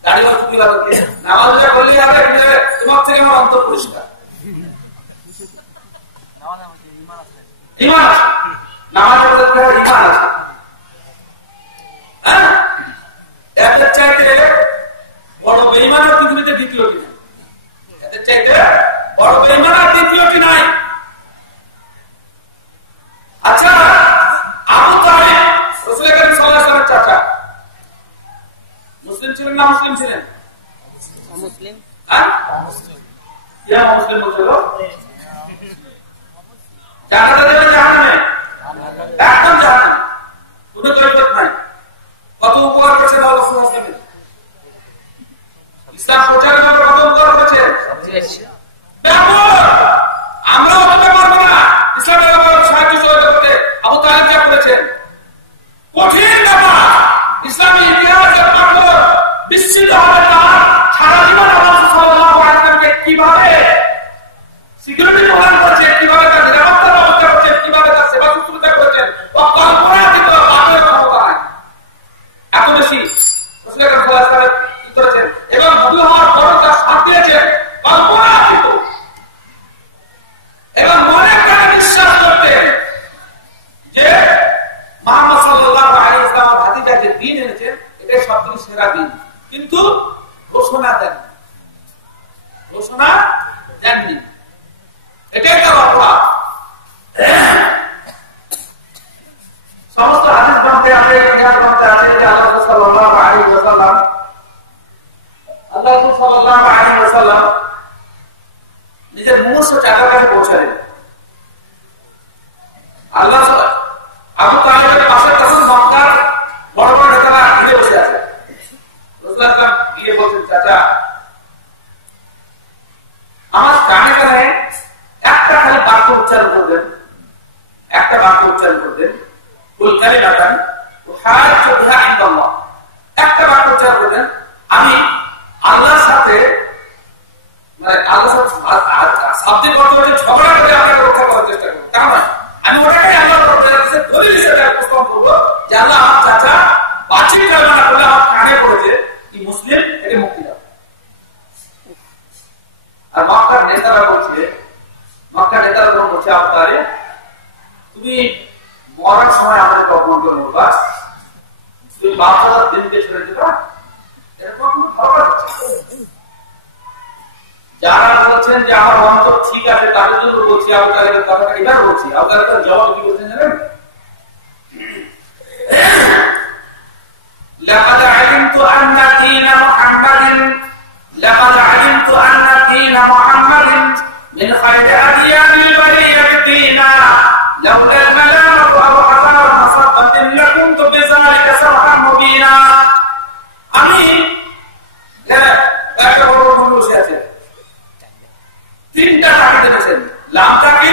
দাঁড়িয়ে টুপি লাগাতে, নামাজ রোজা করলেই হবে তোমার থেকে আমার অন্তর পরিষ্কার, ঈমান আছে, নামাজের মধ্যে ঈমান আছে। হ্যাঁ, এদের চাইতে বড় বেঈমান আর পৃথিবীতে দ্বিতীয়টি নাই, এদের চাইতে বড় বেঈমান আর দ্বিতীয়টি নাই। আচ্ছা, আবু তালিব রাসূল করিম সাল্লাল্লাহু আলাইহি ওয়াসাল্লামের চাচা, মুসলিম ছিলেন না মুসলিম ছিলেন? মুসলিম। হ্যাঁ, ইয়া মুসলিম বলছিল জান্নাতে যাবে জাহান্নামে? একদম জাহান্নামে, কোনো কৈফিয়ত নাই। কত উপকার করেছে রাসূল সাল্লাল্লাহু আলাইহি ওয়াসাল্লাম, ইসলাম প্রচারের জন্য কত উপকার করেছে। আমরা বলতে পারবো না ইসলামের ব্যাপারে সাহায্য সহযোগিতা করতে আবু তালিব যা করেছেন, কঠিন ব্যাপার। ইসলামী ইতিহাসের পাথর বিস্তৃত হবে তার সারা জীবন রাসূল সাল্লাল্লাহু আলাইহি ওয়াসাল্লামকে কিভাবে সিকিউরিটি প্রদান করেছে, কিভাবে তার নিরাপত্তা ব্যবস্থা করেছে, কিভাবে তার সেবা শুশ্রূষা করেছেন, কল্পনাতীত বাদের ক্ষমতা নাই এত বেশি রাসূল করিম সাল্লাল্লাহু আলাইহি ওয়াসাল্লাম কি করেছেন, এবং নবী হওয়ার পর তার সাথ দিয়েছেন কল্পনাতীত। এবং মনে প্রাণে বিশ্বাস করতেন যে মুহাম্মদ সাল্লাল্লাহু আলাইহি ওয়াসাল্লাম ভাতিজা যে দ্বীন এনেছেন এটাই সবথেকে সেরা দ্বীন, কিন্তু ঘোষণা দেননি, ঘোষণা দেননি, এটাই তার অপরাধ। সমস্ত হাদিস গ্রন্থে আছে, ইতিহাস গ্রন্থে আছে যে আল্লাহ সাল্লাল্লাহু আলাইহি ওয়াসাল্লাম নিজের মুমূর্ষ চাচার কাছে পৌঁছালেন। আল্লাহ আবু তালিবের পাশে তখন মক্কার বড় বড় নেতারা ঘিরে বসে আছে। রাসূলুল্লাহ গিয়ে বলছেন, চাচা আমার কানে কানে একটা খালি বাক্য উচ্চারণ করবেন, একটা বাক্য উচ্চারণ করবেন, একটা বাক্য উচ্চারণ করবেন, আমি আল্লাহর সাথে মানে আল্লাহর শাব্দিক অর্থ হচ্ছে ঝগড়া করে আপনাকে রক্ষা করার চেষ্টা করবো, তা নয়। আমি ওটাকে আল্লাহর দলিল হিসেবে উপস্থাপন করবো যে আল্লাহ আমার চাচা বাচিক কালমা করলে আমার কানে পড়েছে কি মুসলিম, একে মুক্তি দাও। আর মক্কার নেতারা বলছে, মক্কার নেতারা যখন বলছে আবু তালিব তুমি তুমি বাচ্চারা দিনকে ছেড়ে দিবা, এরকম ভালো লাগছে। যারা বলছেন যে আমার অন্তর ঠিক আছে তাদের জন্য বলছি, আপনাদের কথাটা এবার বলছি, আপনাদের জবাব কি বলছেন জানেন? لقد علمت أن دين محمد من خير أديان البرية دينا لولا الملامة أو حذار مصبة لكنت بذلك سرحا مبينا। আমি একটা বড় বসে আছে, তিনটা তাকে দিয়েছেন, লাম তাকে,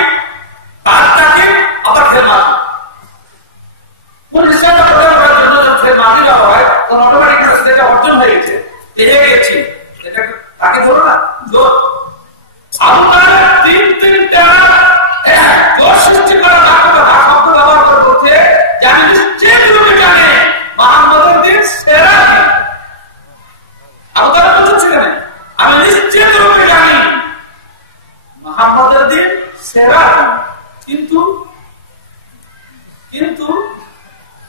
তার তাকে, আবার খেলমাত। কোন বিষয়টা প্রদান করার জন্য যখন খেলমাতি দেওয়া হয় তখন অটোমেটিক সেটা অর্জন হয়ে গেছে, পেয়ে গেছি, এটা তাকে ধরো না জোর। আপনার তিনটা জোর সৃষ্টি করা না করে শব্দ ব্যবহার করে বলছে যে আমি নিশ্চিত রূপে জানি মুহাম্মদের দিন সেরা দিন। আপনারা বলছেন সেখানে আমি নিশ্চিত রূপে জানি মুহাম্মদের দিন সেরা দিন। কিন্তু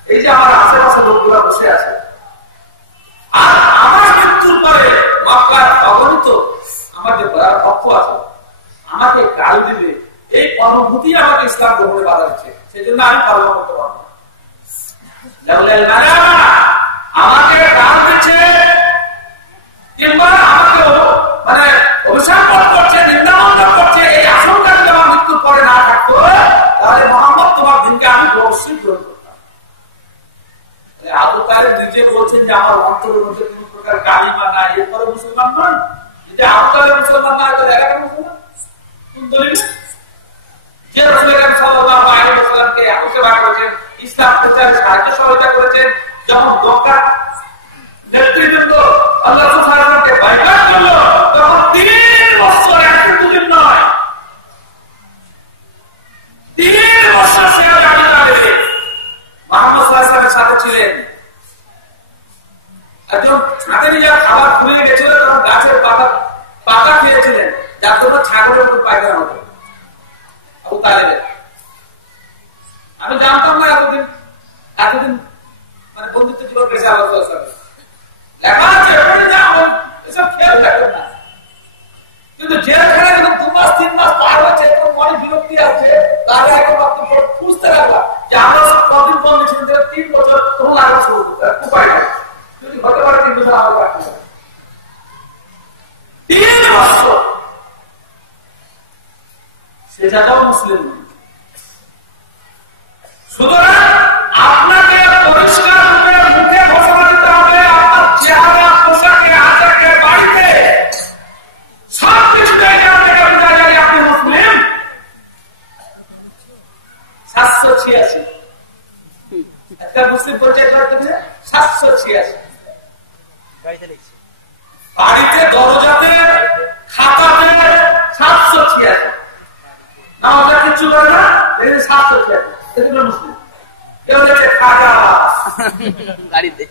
এই যে আমার আশেপাশে লোকগুলো বসে আছে আর আমার মৃত্যুর পরে মক্কার অগণিত আমার যে ভক্ত আছে আমাকে গাল দিবে, এই অনুভূতি আমাকে ইসলাম গ্রহণে বাধা দিচ্ছে, সেই জন্য আমি পালন করতে পারবো না। আমাকে গাল দিচ্ছে কিংবা আমাকে মানে অভিশাপ করছে, নিন্দামন্ডন করছে, এই আশঙ্কা যদি আমার মৃত্যুর পরে না থাকতো তাহলে মোহাম্মদ তোমার দিনকে আমি অবশ্যই গ্রহণ করতাম। আবু তালেব নিজে বলছেন যে আমার অন্তরের মধ্যে কোন প্রকার গালি বা নাই, এরপরে মুসলমান নন। যদি আবু তালেব মুসলমান না হয় তো এলাকার মুসলমান কোন দলিল? যে রাসূল সাল্লাল্লাহু আলাইহি ওয়াসাল্লামকে একসেবা করেছেন, ইসলাম প্রচারে সাহায্য সহযোগিতা করেছেন, যখন মক্কার নেতৃবৃন্দ আল্লাহ রাসূল সাল্লাল্লাহু আলাইহি ওয়াসাল্লামকে বাইআত করলো তখন 3 বছর, 1-2 দিন নয়, 3 বছর সে আবু তালেব মুহাম্মদ সাল্লাল্লাহু আলাইহি ওয়াসাল্লামের সাথে ছিলেন। একজন ছাদে নিয়ে খাবার খুলে গেছিল, তখন গাছের পাতা খেয়েছিলেন, যার জন্য ছাগলের উপর পায়খানা হতো আবু তালেবের। আমি জানতাম না এতদিন মানে বন্ধুত্ব জীবন পেয়েছে আল্লাহ সাল্লাল্লাহু আলাইহি ওয়াসাল্লাম লেখা আছে, এসব খেয়াল রাখবেন না। কিন্তু জেলখানে যখন 2 মাস 3 মাস পার হচ্ছে তখন মনে বিরক্তি আছে, তাহলে এখন বক্তব্য খুঁজতে লাগলা যে আমরা সব কদিন বন্ধু ছিলেন 3 বছর, তখন আরো শুরু করতে উপায় নাই, যদি হতে পারে 3 বছর আরো রাখতে হবে 3 বছর, সেটাও মুসলিম নয়। সুতরাং আপনাকে পরিষ্কার রূপে মুখে ঘোষণা দিতে হবে, আপনার চেহারা, পোশাকে, আচারে, বাড়িতে সব কিছু থেকে বোঝা যায় আপনি মুসলিম। 786 একটা মুসলিম পরিচয় করতে 786 বাড়িতে, দরজাতে, খাতাতে 786 আমাদের কিছু করে না, 786 এগুলো মুসলিম। কেউ দেখছে খাজা গাড়িতে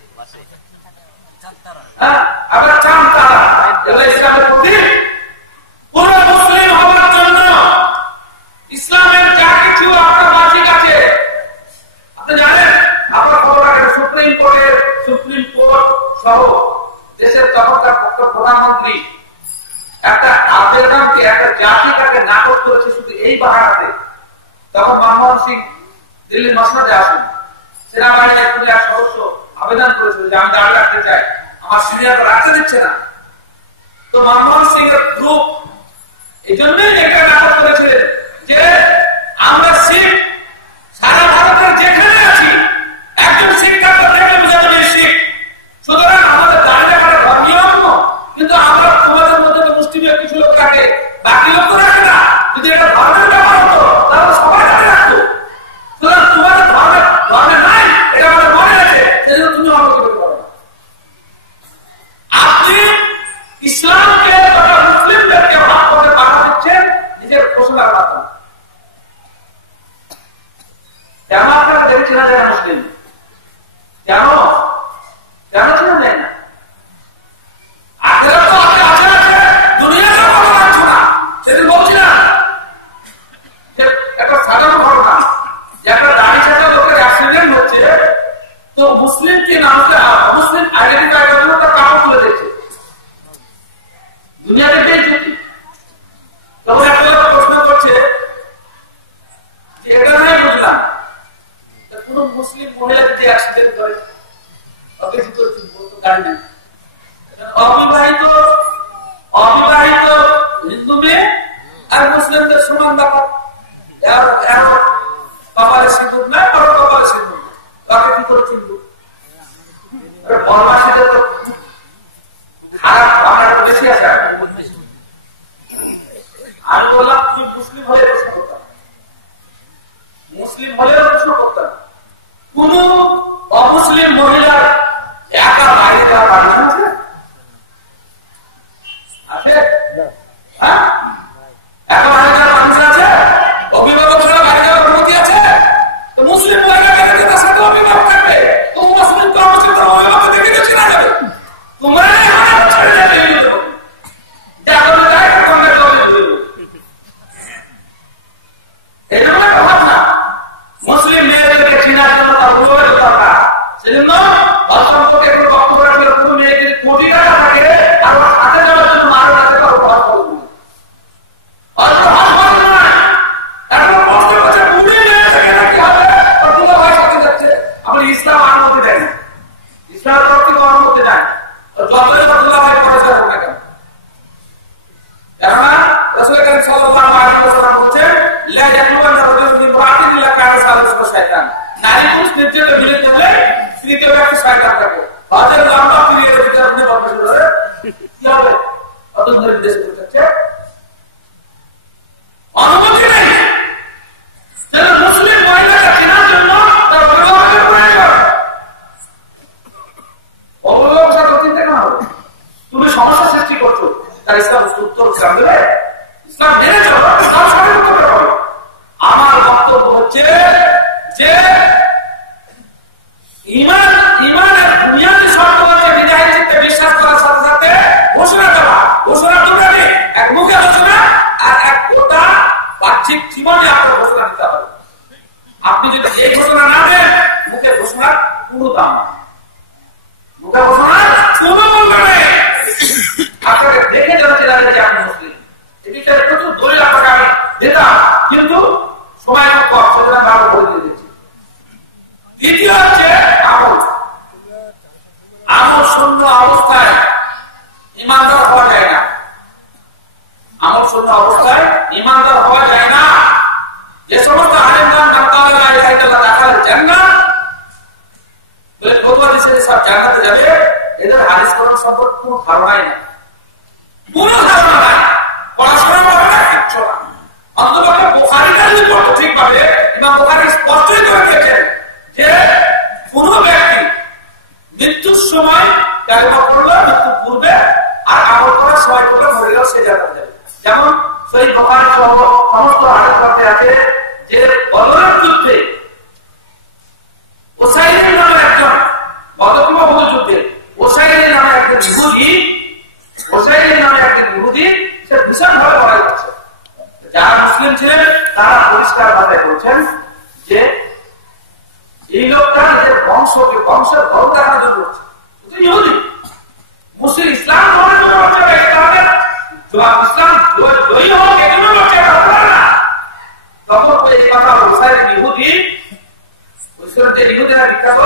আবার চামতারা, এগুলো ইসলামের প্রতীক। পুরো মুসলিম হওয়ার জন্য ইসলামের যা কিছু আপনার মাঝিক আছে, আপনি জানেন, আপনার খবর আছে সুপ্রিম কোর্ট সহ দেশের তখনকার প্রধানমন্ত্রী একটা আবেদনকে, একটা জাতিকে নাকচ করেছে শুধু এই বাহানাতে। তখন মনমোহন সিং দিল্লির মসনদে আসেন, সেনাবাহিনীর এক সদস্য আবেদন করেছিল যে আমি দাঁড়িয়ে রাখতে চাই, আমার সিনিয়র রাখতে দিচ্ছে না। তো মনমোহন সিং এর গ্রুপ এই জন্যই একটা নাটক করেছিলেন যে আমরা শিখ সারা ভারতের যেখানে আছি একজন শিক্ষার্থী থেকে বোঝা যাবে শিখ, সুতরাং আমাদের দাঁড়িয়ে রাখার ধর্মীয় অন্য, কিন্তু আমরা তোমাদের মধ্যে তো মুসলিমের কিছু লোক রাখে, বাকি লোক রাখে না। যদি এটা ধর্মের ব্যাপার হতো তাহলে সবাই দাঁড়িয়ে রাখতো। সুতরাং তোমাদের ধর্মে নাই, এটা আমাদের মনে আছে, সেজন্য তুমি আমাকে বলতে পারো না। আপনি ইসলামকে তথা মুসলিমদেরকে ভাগ করতে বাধা দিচ্ছেন নিজের ঘোষণার মাধ্যমে। তো মুসলিম কি না মুসলিম আইডেন্টিফাই করার জন্য তার কাপড় তুলে দিচ্ছে দুনিয়া থেকে। তখন একটা প্রশ্ন করছে যে এটা নাই বুঝলাম, কোন মুসলিম মহিলা যদি অ্যাক্সিডেন্ট করে অবিবাহিত অবিবাহিত হিন্দু মেয়ে আর মুসলিমদের সমান ব্যাপার, কপালে সিঁদুর নাই আর কপালে সিঁদুর নাই, তাকে কি করে চিনব? বরমাসীদের তো খারাপ আপনার বেশি আছে। আমি বললাম তুমি মুসলিম হলে প্রশ্ন করতাম, মুসলিম হলে প্রশ্ন করতাম, কোন অমুসলিম মহিলার একা বাইরে যাওয়ার পারমিশন আছে? আছে? হ্যাঁ, একা বাইরে যাওয়ার পারমিশন আছে? অভিভাবক ছাড়া বাইরে যাওয়ার অনুমতি আছে? তো মুসলিম মহিলা গেলে তার সাথে অভিভাবক থাকবে, তো মুসলিম তো অমুসলিম তার অভিভাবক দেখে তো চেনা যাবে। তোমরা ছেড়ে যাবে মুসলিম মেয়েদেরকে চিনার জন্য তার অভিভাবকের দরকার। সেজন্য অসম্পর্কে একটু বক্তব্য রাখলে কোনো মেয়েকে কোটি টাকা থাকে আর ওর হাতে যাওয়ার জন্য মারো কাছে তার উপহার করবো অল্প হাসপাতাল নয়, এখন কষ্ট করছে বুড়ি মেয়ে থেকে নাকি হবে আর দুলা ভাই সাথে যাচ্ছে। আমার ইসলাম অনুমতি দেয় না, ইসলামের তরফ থেকে অনুমতি দেয় যতই দুলা ভাই পড়ে যাবো না কেন। কেননা রাসূল কারীম সাল্লাল্লাহু আলাইহি ওয়াসাল্লাম বলেছেন লা ইয়াকুবান্না রাজুলুন মিন রাআতিন ইল্লা কানা সালিসুহু শাইতান। নারী পুরুষ নির্যাতনের বিরুদ্ধে হলে স্ত্রীকে একটা শয়তান থাকবে। হাজার লম্বা পিরিয়ডের ভিতরে আপনি বলবেন ধরে কি হবে? কত ধরে দেশ করতে অনুমতি নেই। তাহলে মুসলিম মহিলাকে চেনার জন্য তার অভিভাবকের প্রয়োজন। অভিভাবক সাথে চিন্তা কেন হবে? তুমি সমস্যা সৃষ্টি করছো, তার ইসলাম উত্তর ইসলাম দেবে? ইসলাম মেনে চলো, ইসলাম সঠিক করতে হবে। আমার বক্তব্য হচ্ছে যে ইমানের বুনিয়াদী শর্ত হচ্ছে বিদায় চিত্তে বিশ্বাস করার সাথে সাথে ঘোষণা দেওয়া। ঘোষণা দুটো নেই, এক মুখে ঘোষণা আর এক গোটা বাহ্যিক জীবনে আপনার ঘোষণা দিতে হবে। আপনি যদি এই ঘোষণা না দেন, মুখে ঘোষণার কোনো দাম না, মুখে ঘোষণার কোনো মূল্য নেই। আপনাকে দেখে যাচ্ছে যে আপনি মুসলিম, এদিকে প্রচুর দলিল আপনাকে আমি দিতাম, কিন্তু সময় কম, সেটা আমি বলে দিয়ে দিচ্ছি। দ্বিতীয় হচ্ছে আমল। আমল শূন্য অবস্থায় ইমানদার হওয়া যায় না। আমল শূন্য অবস্থায় ইমানদার হওয়া যায় না। যে সমস্ত আলেমগণ দেখালেন জান্নাত বলে ভগবান সব জান্নাতে যাবে, এদের হাদিস কোরআন সম্পর্কে কোনো ধারণাই নেই, কোনো ধারণা নাই, পড়াশোনা করে না, কিচ্ছু না। অন্ততপক্ষে বুখারীটা যদি পড়তে ঠিক পাবে, ইমাম বুখারী স্পষ্টই করে দিয়েছেন যে কোন ব্যক্তি মৃত্যুর সময় কালেমা পড়বে, মৃত্যুর পূর্বে আর আমল করার সময় পড়বে, মরে গেল সে জান্নাতে যাবে। যেমন সহিহ বুখারী সহ সমস্ত হাদিস গ্রন্থে আছে যে বদরের যুদ্ধে ওসাইদ নামে একজন বদর যুদ্ধে ওসাইদ নামে একজন ইহুদি সে ভীষণ ভাবে লড়াই করছে। যারা মুসলিম ছিলেন তারা পরিষ্কার ভাবে বলছেন যে এই লোকটা নিজের বংশের ধর্ম দেখানোর জন্য করছে। ইহুদি মুসলিম ইসলাম ধর্মের জন্য করছে, ইসলাম জয়ী হোক এজন্য করছে না। তখন এই কথা ওসাইদ ইহুদি ইহুদিরা বিখ্যাত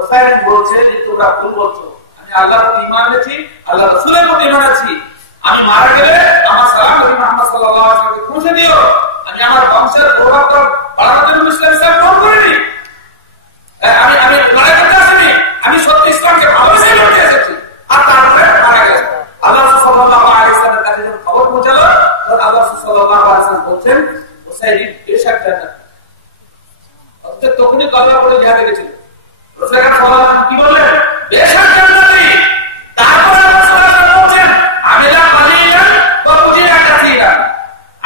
ওসাইদ বলছে যে তোমরা ভুল বলছো, আমি আল্লাহর প্রতি ঈমান এনেছি, আল্লাহ রাসূলের প্রতি ঈমান আছি, আমি মারা গেলে আমার সালাম নবী মুহাম্মদ সাল্লাল্লাহু আলাইহি ওয়াসাল্লামকে পৌঁছে দিও। আমি আমার বংশের গৌরব বাড়ানোর জন্য ইসলাম গ্রহণ করিনি, আমি লড়াই করতে আসিনি, আমি সত্যি ইসলামকে ভালোবেসে লড়তে এসেছি। আর তারপরে মারা গেছে। আল্লাহ রাসূল সাল্লাল্লাহু আলাইহি ওয়াসাল্লামের কাছে যখন খবর পৌঁছালো, তখন আল্লাহ রাসূল সাল্লাল্লাহু আলাইহি ওয়াসাল্লাম বলছেন ওসাইদ বেশক জান্নাত। অর্থাৎ তখনই কলমা পড়ে জিহাদে গেছিল। রাসূল সাল্লাল্লাহু আলাইহি ওয়াসাল্লাম কি বললেন? বেশক জান্নাতি। তারপরে রাসূল সাল্লাল্লাহু বলছেন আমিলা কালিলান ওয়া উজিরা কাসীরান।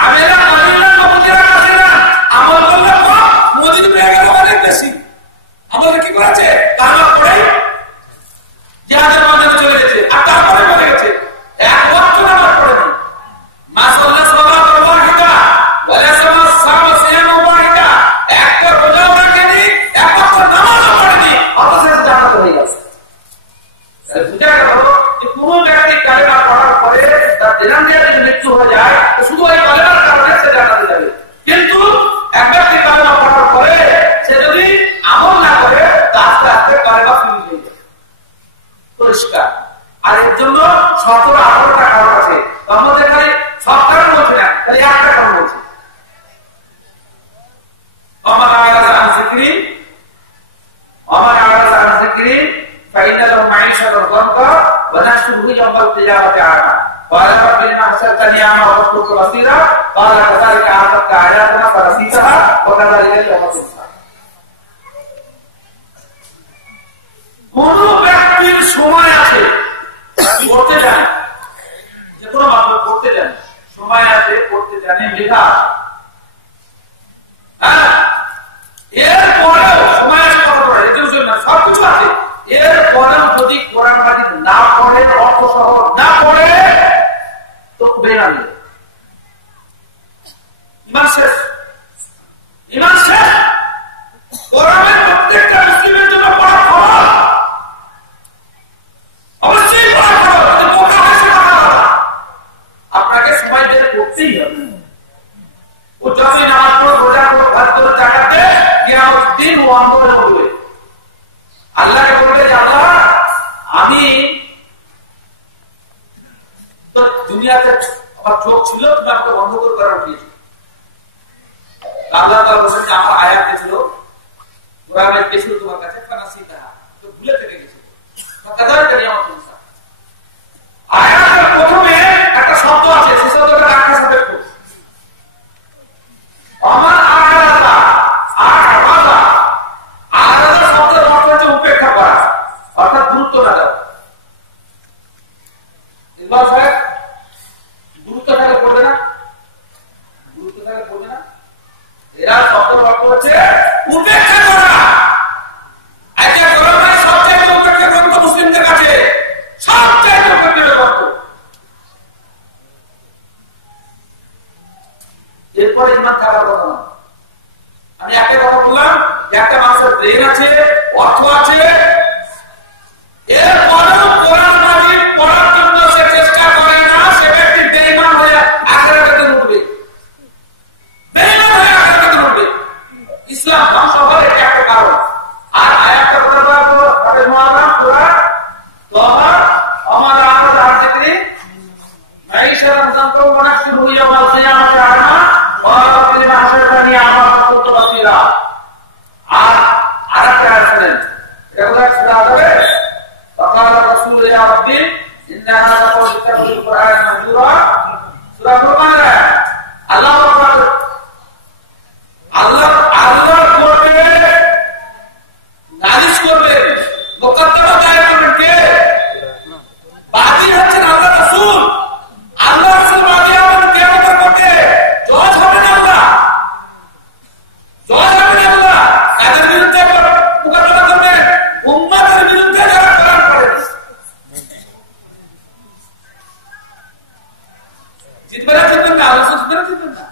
আমিলা কালিলান ওয়া উজিরা কাসীরান। আমল করলে কম, মজিদ পেয়ে গেল অনেক বেশি। আমাদের কি করেছে? কালমা পড়ে জিহাদের ময়দানে চলে গেছে, আর তারপরে মরে গেছে। এক ওয়াক্ত নামাজ পড়েনি। মাসাল্লাহ সালাতু ওয়াহিদা ওয়ালা সামা সিয়াম ওয়াহিদা। একটা রোজাও রাখেনি, এক ওয়াক্ত নামাজও পড়েনি, অথচ 17-18টা কারণ আছে, তার মধ্যে খালি সব কারণ বলছে না, খালি একটা কারণ বলছে। আমার আওয়াজ আনজিক্রি فإن له معيشة ضنكا ونحشره يوم القيامة أعمى قال رب لما حشرتني أعمى وقد كنت بصيرا قال كذلك أتتك آياتنا فنسيتها وكذلك اليوم تنسى। কোন ব্যক্তির সময় আছে পড়তে জানে, যে কোনো মানুষ পড়তে জানে, সময় আছে পড়তে জানে, লেখা এরপরেও সময় আছে কথা বলে, সবকিছু আছে, এরপরেও যদি কোরআন মাজিদ না পড়ে, অর্থ সহ না পড়ে, তো বেনামি ইমান শেষ, ইমান শেষ। কোরআনের প্রত্যেকটা মুসলিমের জন্য পড়া ফরজ, অবশ্যই পড়া ফরজ, কিন্তু পড়া হয় সেটা আলাদা। আপনাকে সময় বের করতেই হবে। ও যতই নামাজ পড়ো, রোজা করো, ভাত করো, টাকাতে কিয়ামত দিন ও অন্তরে পড়বে, আল্লাহকে বলবে যে আল্লাহ আমি তো দুনিয়াতে আমার চোখ ছিল, তুমি আমাকে বন্ধ করে করার দিয়েছো। আল্লাহ তাআলা বলেন যে আমার আয়াত ছিল, কোরআনের কিছু তোমার কাছে ফানাসিতা, তো ভুলে থেকে গেছে। কাদারকে নিয়ামত মুসা, আয়াতের প্রথমে একটা শব্দ আছে, সেই শব্দটা রাখা সাপেক্ষ। আমার আয়াতা আয়াতা আয়াতা শব্দের অর্থ হচ্ছে উপেক্ষা করা, অর্থাৎ গুরুত্ব না দেওয়া। ইকবাল সাহেব গুরুত্ব থাকলে পড়বে না, গুরুত্ব থাকলে পড়বে না। এরা শব্দের অর্থ হচ্ছে উপেক্ষা করা। আজকে কোরআনের সবচেয়ে উপেক্ষা গ্রন্থ মুসলিমদের কাছে, সবচেয়ে উপেক্ষা গ্রন্থ। এরপরে ইমান থাকার কথা না। আমি একটা কথা বললাম, একটা মানুষের ব্রেন আছে, অর্থ আছে, এরপরেও কোরআন মাজিদ পড়ার জন্য সে চেষ্টা করে না, সে ব্যক্তি বেঈমান হয়ে আখিরাতে উঠবে, বেঈমান হয়ে আখিরাতে উঠবে। ইসলাম ধ্বংস হওয়ার এটা একটা কারণ। আর আয়াতটা কথা বলবো, তাদের মুআল্লাম কোরআন তোবা আমাদের আলাদা আরজিকরি মাইশারান জানতো ওয়ানাশরু ইয়াউমাল কিয়ামাতি আ'মা ওয়া রাব্বিল মাহশারানি আ'মা ওয়া কুনতু বাসীরা। আর আরেকটা আছেন, এটা সুরা আযাবে فقال الرسول يا ربي ان هذا قول اتخذ القران مهجورا سوره القمر। আল্লাহ আকবার, আল্লাহ আল্লাহ করবে, নালিশ করবে, মুকদ্দমা দায়ের করবেন কে? বাদী হচ্ছেন আল্লাহ রাসূল। আল্লাহ রাসূল বাদী হবেন কিয়ামতের মাঠে, জজ হবেন আল্লাহ, জজ হবেন আল্লাহ। কাদের বিরুদ্ধে মুকদ্দমা করবেন? উম্মতের বিরুদ্ধে যারা কোরআন পড়ে। জিতবে না, জিতবেন না, আল্লাহ জিতবে না, জিতবেন না।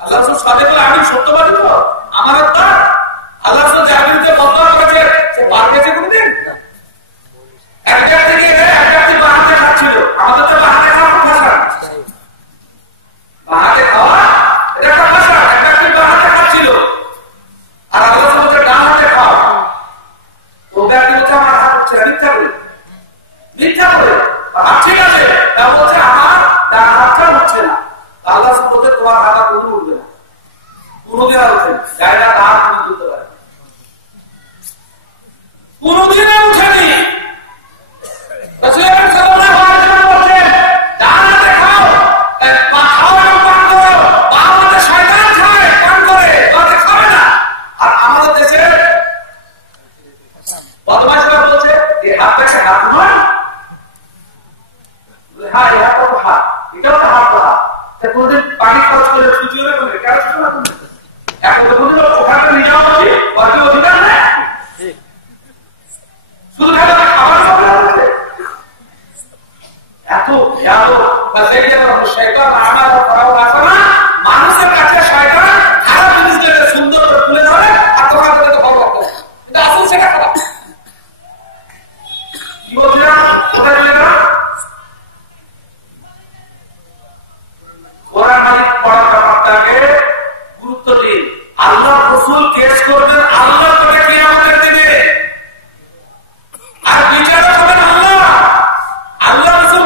আল্লাহ রাসূল সাদেক আমি সত্যবাদী তো, আমার আত্মা আল্লাহ রাসূল যার বিরুদ্ধে বদনাম করেছে সে পার পেয়েছে কোনদিন? এক জায়গা থেকে এক ব্যক্তি বাহাতে খাচ্ছিল, আমাদের তো বাহাতে খাওয়া ভাষা, বাহাতে খাওয়া এটা একটা ভাষা। এক ব্যক্তি বাহাতে খাচ্ছিল আর আল্লাহ রাসূল বলছে ডান হাতে খাও, ও ব্যক্তি বলছে আমার হাত উঠছে না, মিথ্যা করে, মিথ্যা করে হাত ঠিক আছে, তা বলছে আমার ডান হাতটা উঠছে না। আল্লাহ রাসূল বলছে তোমার হাত কোনদিন উঠবে না, কোনদিন আর উঠবে না, জায়গা হাত কোনদিন উঠতে পারে, কোনদিন আর উঠেনি। রাসূল সাল্লাল্লাহু আলাইহি ওয়াসাল্লাম বলেন ডান হাতে খাও, খাও এবং পান করো, বাম হাতে শয়তান খায় পান করে, তাতে খাবে না। আর আমাদের দেশে বদমাশরা বলছে এই হাতটা সে হাত নয়, হ্যাঁ এই হাতটা তো হাত, এটাও তো হাত করা। কোনদিন পানি খরচ করে সুযোগ নেবে কেন? এখন তো কোনদিন ওখানে নিয়ে যাওয়া উচিত, অর্থ অধিকার নেই, শুধু খাবার খাবে এত এত শয়তান আমার করাও আসে না। মানুষের কাছে শয়তান খারাপ জিনিসটাকে সুন্দর করে তুলে ধরে আর তোমার কাছে তো ভালো লাগবে, কিন্তু আসলে সেটা খারাপ। কি বলছিলাম কোথায় চলে গেলাম? কোরআন মাজিদ পড়ার ব্যাপারটাকে গুরুত্ব দিন। আল্লাহ রাসূল কেস করবেন আল্লাহ তাকে কিয়ামতের দিনে, আর বিচারক হবেন আল্লাহ। আল্লাহ রাসূল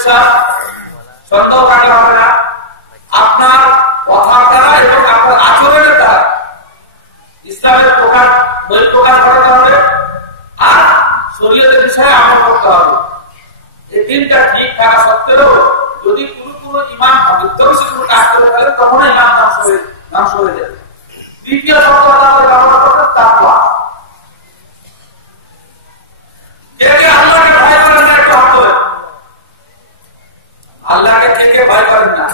বিশ্বাস সন্দেহ থাকলে হবে না। আপনার কথার দ্বারা এবং আপনার আচরণের দ্বারা ইসলামের প্রকাশ বহিঃপ্রকাশ ঘটাতে হবে আর শরীয়তের বিষয়ে আমল করতে হবে। এই দিনটা ঠিক থাকা সত্ত্বেও যদি কোনো ইমাম বিধ্বংসী কোনো কাজ করে ফেলে তখন ইমাম ধ্বংস হয়ে যাবে। দ্বিতীয় শব্দ আমাদের ব্যবহার করতে তাকওয়া। কে আল্লাহকে ভয় করেন না একটু হাত তোলেন। আল্লাহকে কে ভয় করেন না?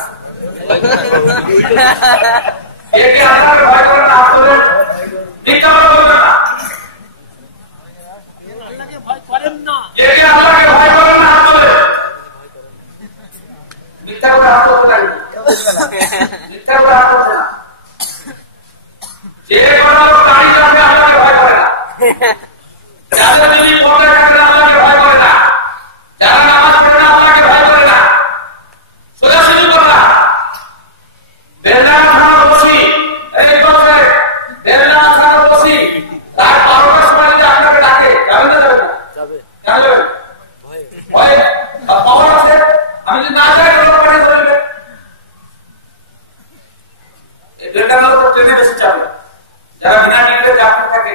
কে আল্লাহকে ভয় করেন না হাত তোলেন। মিথ্যা কথা বলবেন না। আল্লাহকে ভয় করেন না হাত তোলেন। মিথ্যা করে হাত তুলতে লাগবে। মিথ্যা করে হাত তুলতে না। যে কোনো গাড়ি চালাবে আল্লাহকে ভয় করে না। যাদের যদি পর্দা থাকে আল্লাহকে ভয় করে না। যারা নামাজ পড়ে না আল্লাহকে ভয় করে না। সোজাসুজি করে না। বেলনা থানা বসি এই বছরে বেলনা থানা বসি রাত 12টার সময় যদি আপনাকে ডাকে যাবেন না যাবেন না? কেন যাবেন? ভয়ে পাওয়ার আছে। আমি যদি না যাই তাহলে পাঠিয়ে দেবে। এই বেলনা তো ট্রেনে বেশি যাবে। যারা বিনা টিকিটে যাত্রী থাকে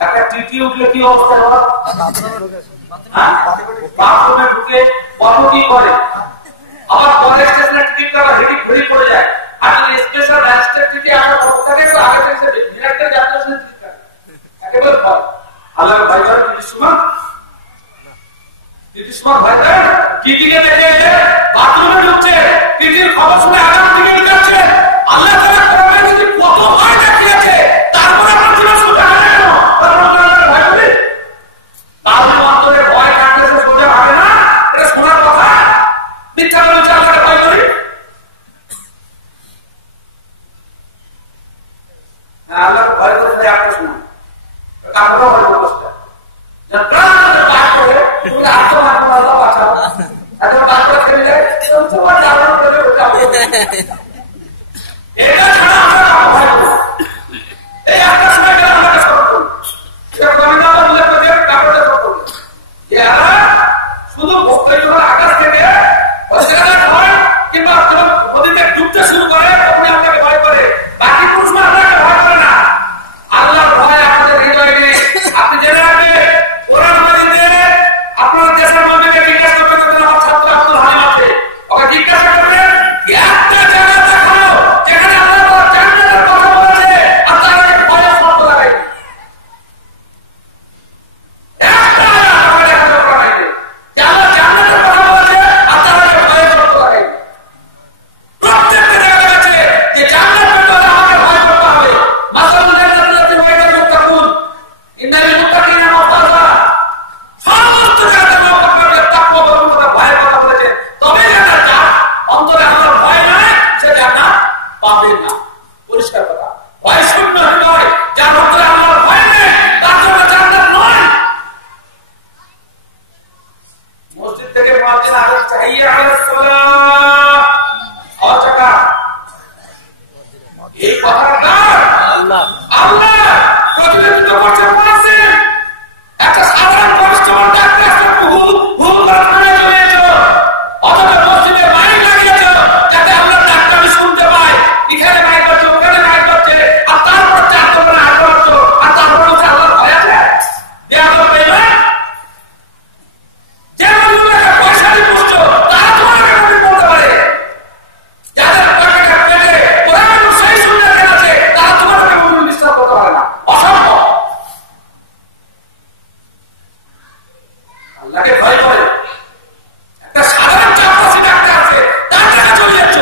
একটা টিটি উঠলে কি অবস্থা হবে? বাথরুমে ঢুকে কত কি করে। আবার পরের স্টেশনের টিকিটটা ঘড়ি পড়ে যায়। আর যদি স্পেশাল ম্যাজিস্ট্রেট টিটি আসার পক্ষ থাকে তো আগে থেকে বিনাটে যাত্রা শুনে টিকিট কাটে। একেবারে ভয়। আল্লাহর ভয় করে টিটির সময় ভয় করে টিটিকে দেখে বাথরুমে ঢুকছে টিটির খবর শুনে আগাম টিকিট কাটছে। আল্লাহ তাআলা কোরআনে যদি কত ভয় দেখিয়েছে তারপরে আমরা জীবন শুনতে হবে কেন? ভয় করি তাহলে অন্তরে ভয় কাটতেছে সোজা হবে না। এটা শোনার কথা। মিথ্যা বলছে আল্লাহকে ভয় করি। হ্যাঁ আল্লাহকে ভয় করে আপনি শুনুন কাপড়ও ভয় করতে পাঠ করে তুমি আত্মমাত্মা বাঁচাও এখন পাঠ করে খেলে যায় তোমার জানানো করে এটা ছাড়া আমরা ভয় করি। এই একটা সময় গেলে আমাকে সব করি উল্লেখ করে কাপড়ে সব করি এরা শুধু আকাশ থেকে ভয় কিংবা নদীতে ডুবতে শুরু করে তখনই আপনাকে ভয় করে। বাকি পুরুষ আপনাকে ভয় করে না। আল্লাহর ভয় আপনাদের হৃদয়ে নেই। আপনি জেনে রাখবেন কোরআন মাজিদে আপনার দেশের মধ্যে জিজ্ঞাসা করবেন আমার ছাত্র আব্দুল হালিম আছে ওকে জিজ্ঞাসা করবেন একটা জায়গা দেখাও যেখানে আল্লাহ জান্নাতের কথা বলেছে আর তাকে ভয়ের শব্দ লাগাই একটা আমাকে দেখাতে পারাইতে যে আল্লাহ জান্নাতের কথা বলেছে আর তাকে ভয়ের শব্দ লাগাই প্রত্যেকটা জায়গা আছে যে জান্নাতের কথা আমাকে ভয় করতে হবে। মাসালুল জান্নাতি ওয়াইদা মুত্তাকুন ইন্নাল মুত্তাকিনা মাফাজা সমস্ত জায়গায় আপনাদের তাকওয়া বলতে ভয়ের কথা বলেছে তবে জান্নাত যা অন্তরে আমার ভয় নাই সে জান্নাত পাবে না। পরিষ্কার কথা। ভয় শূন্য হৃদয় যার অন্তরে আমার ভয় নেই তার জন্য জান্নাত নয়। মসজিদ থেকে মুয়াজ্জিন আগে হাইয়া আলাস সালাহ অজাকা এই কথাটা আল্লাহ প্রতিনিধিত্ব করছে বলেছেন একটা সাধারণ পরিশ্রম ডাক্তার করে চলে এসো অথবা মসজিদে মাইক লাগিয়েছ যাতে আমরা ডাক্তারি শুনতে পাই। এখানে মাইক করছে ওখানে মাইক করছে আর তারপর চারটা করে আগে আসছো আর তারপর হচ্ছে আল্লাহর ভয় আছে যে আল্লাহ পেয়ে যে মানুষগুলোকে পয়সা দিয়ে পুষছো তারা তোমাকে বলতে পারে যাদের টাকা পেটে কোরআন সেই শুনতে আছে তারা তোমাকে বিশ্বাস করতে পারে না। অসম্ভব। আল্লাহকে ভয় করে একটা সাধারণ চাকরি ডাক্তার আছে তার কাছে চলে যাচ্ছ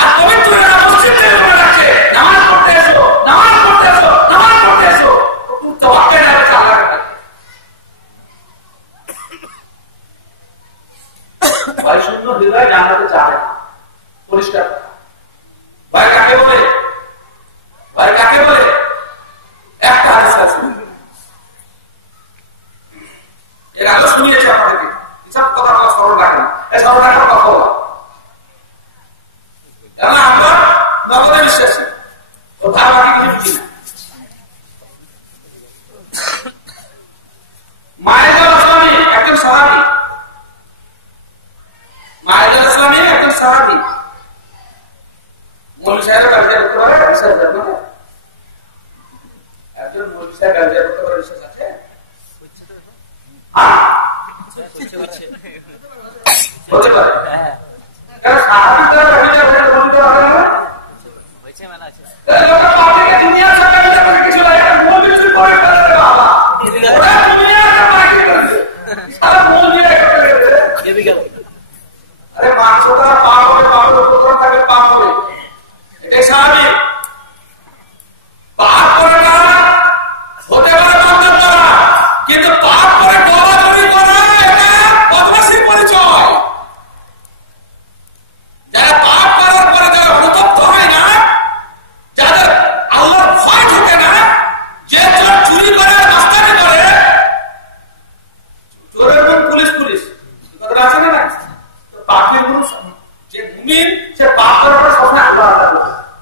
আর পবিত্র মসজিদ থেকে মনে রাখছে নামাজ পড়তে এসো নামাজ পড়তে এসো নামাজ পড়তে এসো তো ওকে না আল্লাহকে ভয় শূন্য হৃদয় জান্নাতে যাবে না। পরিষ্কার। ভয় কাকে বলে? ভয় কাকে বলে? একটা হাদিস আছে এর আগে শুনিয়েছি আপনাদেরকে এসব কথা আমরা স্মরণ রাখেন এই স্মরণ রাখার কথা বলা আমরা নগদে বিশ্বাসী ও ধারবাকি কিছু বুঝি না। মায়ের স্বামী একজন সাহাবী হতে পারে কারণ সাহাবীদের ব্যবচার হয়ে বলতে হবে না হয়েছে মেলা আছে লোক পাবলিকে দুনিয়া সব ব্যবচার করে কিছু লাগে মূল কিছু করে ফেলে রে বাবা ওরা দুনিয়াটা মাইকে করে সারা মূল দিয়ে করে দেবে গেল আরে মাংসটা পাপ হবে পাপের উপর থাকলে পাপ হবে এটাই স্বাভাবিক পাপ করে না হতে পারে বন্ধন করা কিন্তু পাপ করে দৌড়াদৌড়ি করা এটা বদমাশির পরিচয় যারা পাপ করার পরে যারা অনুতপ্ত হয় না যাদের আল্লাহর ভয় থাকে না যে চুরি করে মাস্তানি করে চোরের গুণ পুলিশ পুলিশ কথা আছে না পাপের গুণ যে মুমিন সে পাপ করার পরে সবসময় আল্লাহ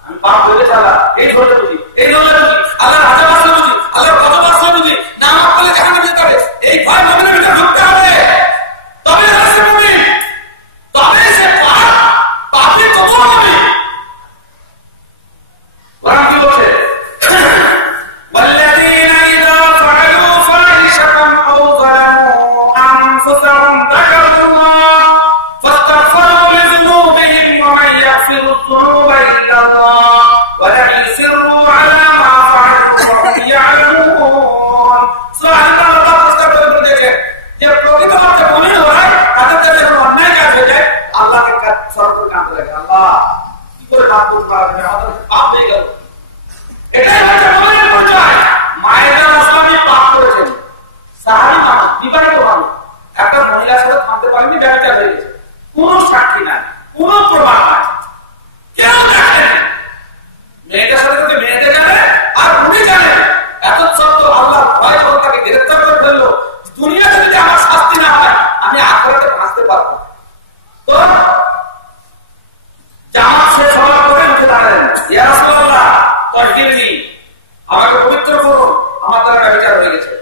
আমি পাপ হইলে চালা এই ধরতে বুঝি এই ধরতে বুঝি আল্লাহর আযাব আসলে বুঝি আল্লাহর গজব আসলে বুঝি নামাজ পড়লে জাহান্নামে যেতে হবে এই ভয় মুমিনের ভিতরে ঢুকতে হবে তবে সে মুমিন তবে সে পাপে কবুল হবে কোরআন কি বলছে والذين إذا فعلوا فاحشة أو ظلموا أنفسهم ذكروا الله فاستغفروا لذنوبهم ومن يغفر الذنوب إلا الله ولم يصروا على ما فعلوا وهم يعلمون سبحان الله استغفر দেখে যে প্রকৃত অর্থে মুমিন হয় তাদের কাছে যখন অন্যায় কাজ হয়ে যায় আল্লাহকে স্মরণ করে কাঁদতে লাগে আল্লাহ কি করে পাপ করতে পারবে আমাদের পাপ হয়ে গেল এটাই হচ্ছে মুমিনের পরিচয় মায়েরা ইসলামী পাপ করেছেন সাহাবী মানুষ বিবাহিত মানুষ একটা মহিলার সাথে থামতে পারেনি ব্যবচার হয়ে গেছে কোনো সাক্ষী নাই কোনো প্রমাণ নাই কেউ দেখেন মেয়েটার সাথে যদি মেয়েটা জানে আর উনি জানে এত সত্য আল্লাহর ভয় করে তাকে গ্রেফতার করে ফেললো দুনিয়াতে যদি আমার শাস্তি না হয় আমি আখিরাতে বাঁচতে পারবো তো জামাত শেষ হওয়ার পরে উঠে দাঁড়ালেন ইয়া রাসূলুল্লাহ তরহিদি আমাকে পবিত্র করুন আমার দ্বারা ব্যভিচার হয়ে গেছে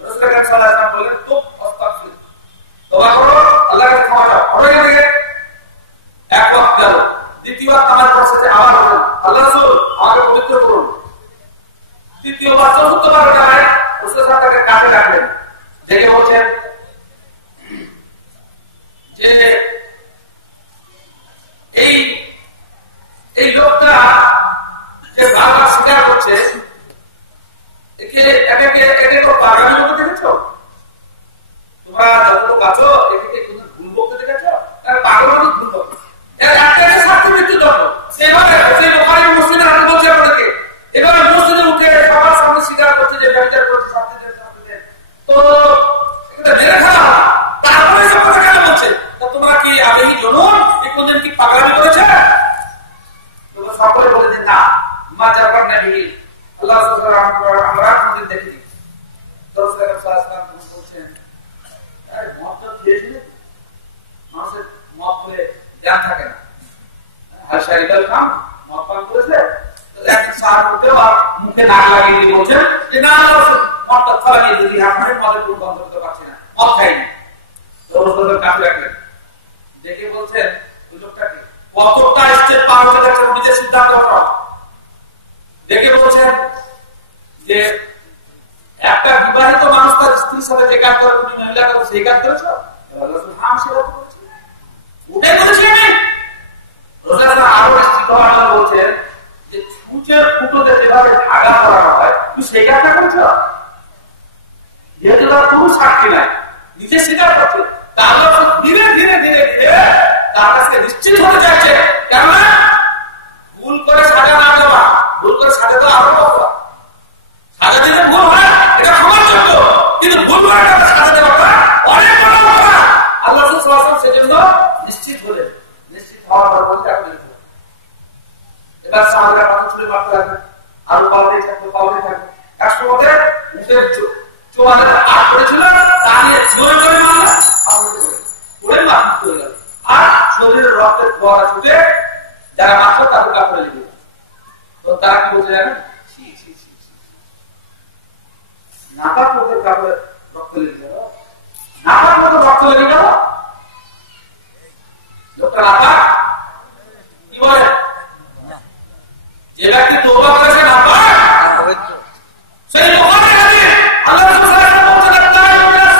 রাসূল সাল্লাল্লাহু আলাইহি ওয়াসাল্লাম বললেন তো আস্তাগফির তওবা করো আল্লাহর কাছে ক্ষমা চাও পড়ে গেলে এক ওয়াক্ত গেল দ্বিতীয়বার তামার পড়ছে আবার বলেন আল্লাহ রাসূল আমাকে পবিত্র করুন দ্বিতীয়বার চতুর্থবার যায় রাসূল সাল্লাল্লাহু আলাইহি ওয়াসাল্লাম তাকে কাছে ডাকলেন দেখে বলছেন যে এই লোকটা যে বারবার স্বীকার করছে একে বাগানের মধ্যে দেখেছো তোমরা যত লোক আছো একে ভুল বলতে দেখেছো তার পাগল মানুষ ভুল বলতে এর একটা শাস্তি মৃত্যু দণ্ড সেভাবে সেই লোকালি মসজিদের আগে বলছে আপনাকে এবার মসজিদে উঠে সবার সামনে স্বীকার করছে যে ব্যবচার করছে শাস্তি তো এটা মেরে ফেলা তারপরে সব কথা কেন বলছে তোমরা কি আবেহি জনুন এই কোনদিন কি পাগলামি করেছে তোমরা সকলে বলে যে না মা যাবার নবী আল্লাহ সুবহানাহু আমরা কোনদিন দেখিনি তো রাসূলুল্লাহ সাল্লাল্লাহু আলাইহি ওয়াসাল্লাম বলছেন আরে মদ তো খেয়েছিলে মানুষের মদ খেলে জ্ঞান থাকে না আর শরীরের কাম মদ পান করেছে তো এক সার করতে আর মুখে নাক লাগিয়ে দিয়ে বলছেন যে না মদটা ছড়িয়ে দিই আমরা মদের পুরো বন্ধ করতে পারছি না মদ খাইনি তো রাসূলুল্লাহ কাছে রাখলেন দেখে বলছেন ওই লোকটাকে কতটা স্টেপ পার হতে যাচ্ছে নিজের সিদ্ধান্ত করা দেখে বলছেন যে একটা বিবাহিত মানুষ তার স্ত্রীর সাথে যে কাজ করে তুমি মহিলাকে সেই কাজ করেছো হাম সেটা করেছি উঠে করেছি আমি রাসূলুল্লাহ আরো স্ত্রী আল্লাহ বলছেন যে ছুঁচের ফুটোতে যেভাবে ধাগা করানো হয় তুমি সেই কাজটা করেছো যেহেতু তার কোনো সাক্ষী নাই নিজে স্বীকার করছে তাহলে ধীরে ধীরে ধীরে ধীরে তার কাছে নিশ্চিত হতে চাইছে কেননা ভুল করে সাজা না দেওয়া ভুল করে সাজা দেওয়া আরো কথা সাজা দিলে ভুল হয় এটা ক্ষমাযোগ্য কিন্তু ভুল করে সাজা দেওয়াটা অনেক বড় কথা আল্লাহ সাল্লাল্লাহু আলাইহি ওয়াসাল্লাম সেজন্য নিশ্চিত হলেন নিশ্চিত হওয়ার পর বলতে আপনি এবার সাহাবারা কথা শুনে মারতে লাগবে আরো পাল্টে থাকবে একসময় মুখের চোয়ালে আট করেছিল তা নিয়ে জোরে জোরে মারল পড়ে মারতে হয়ে গেল আর শরীরের রক্তের ফোয়ারা ছুটে যারা মারত তাদের কাপড়ে লেগে গেল তো তারা কি বলতে জানেন নাপাক লোকের কাপড়ে রক্ত লেগে গেল নাপাক মতো রক্ত লেগে গেল লোকটা নাপাক কি বলে যে ব্যক্তি তওবা করেছে নাপাক সেই লোকের কাছে আল্লাহ সুবহানাহু ওয়া তাআলা বলছেন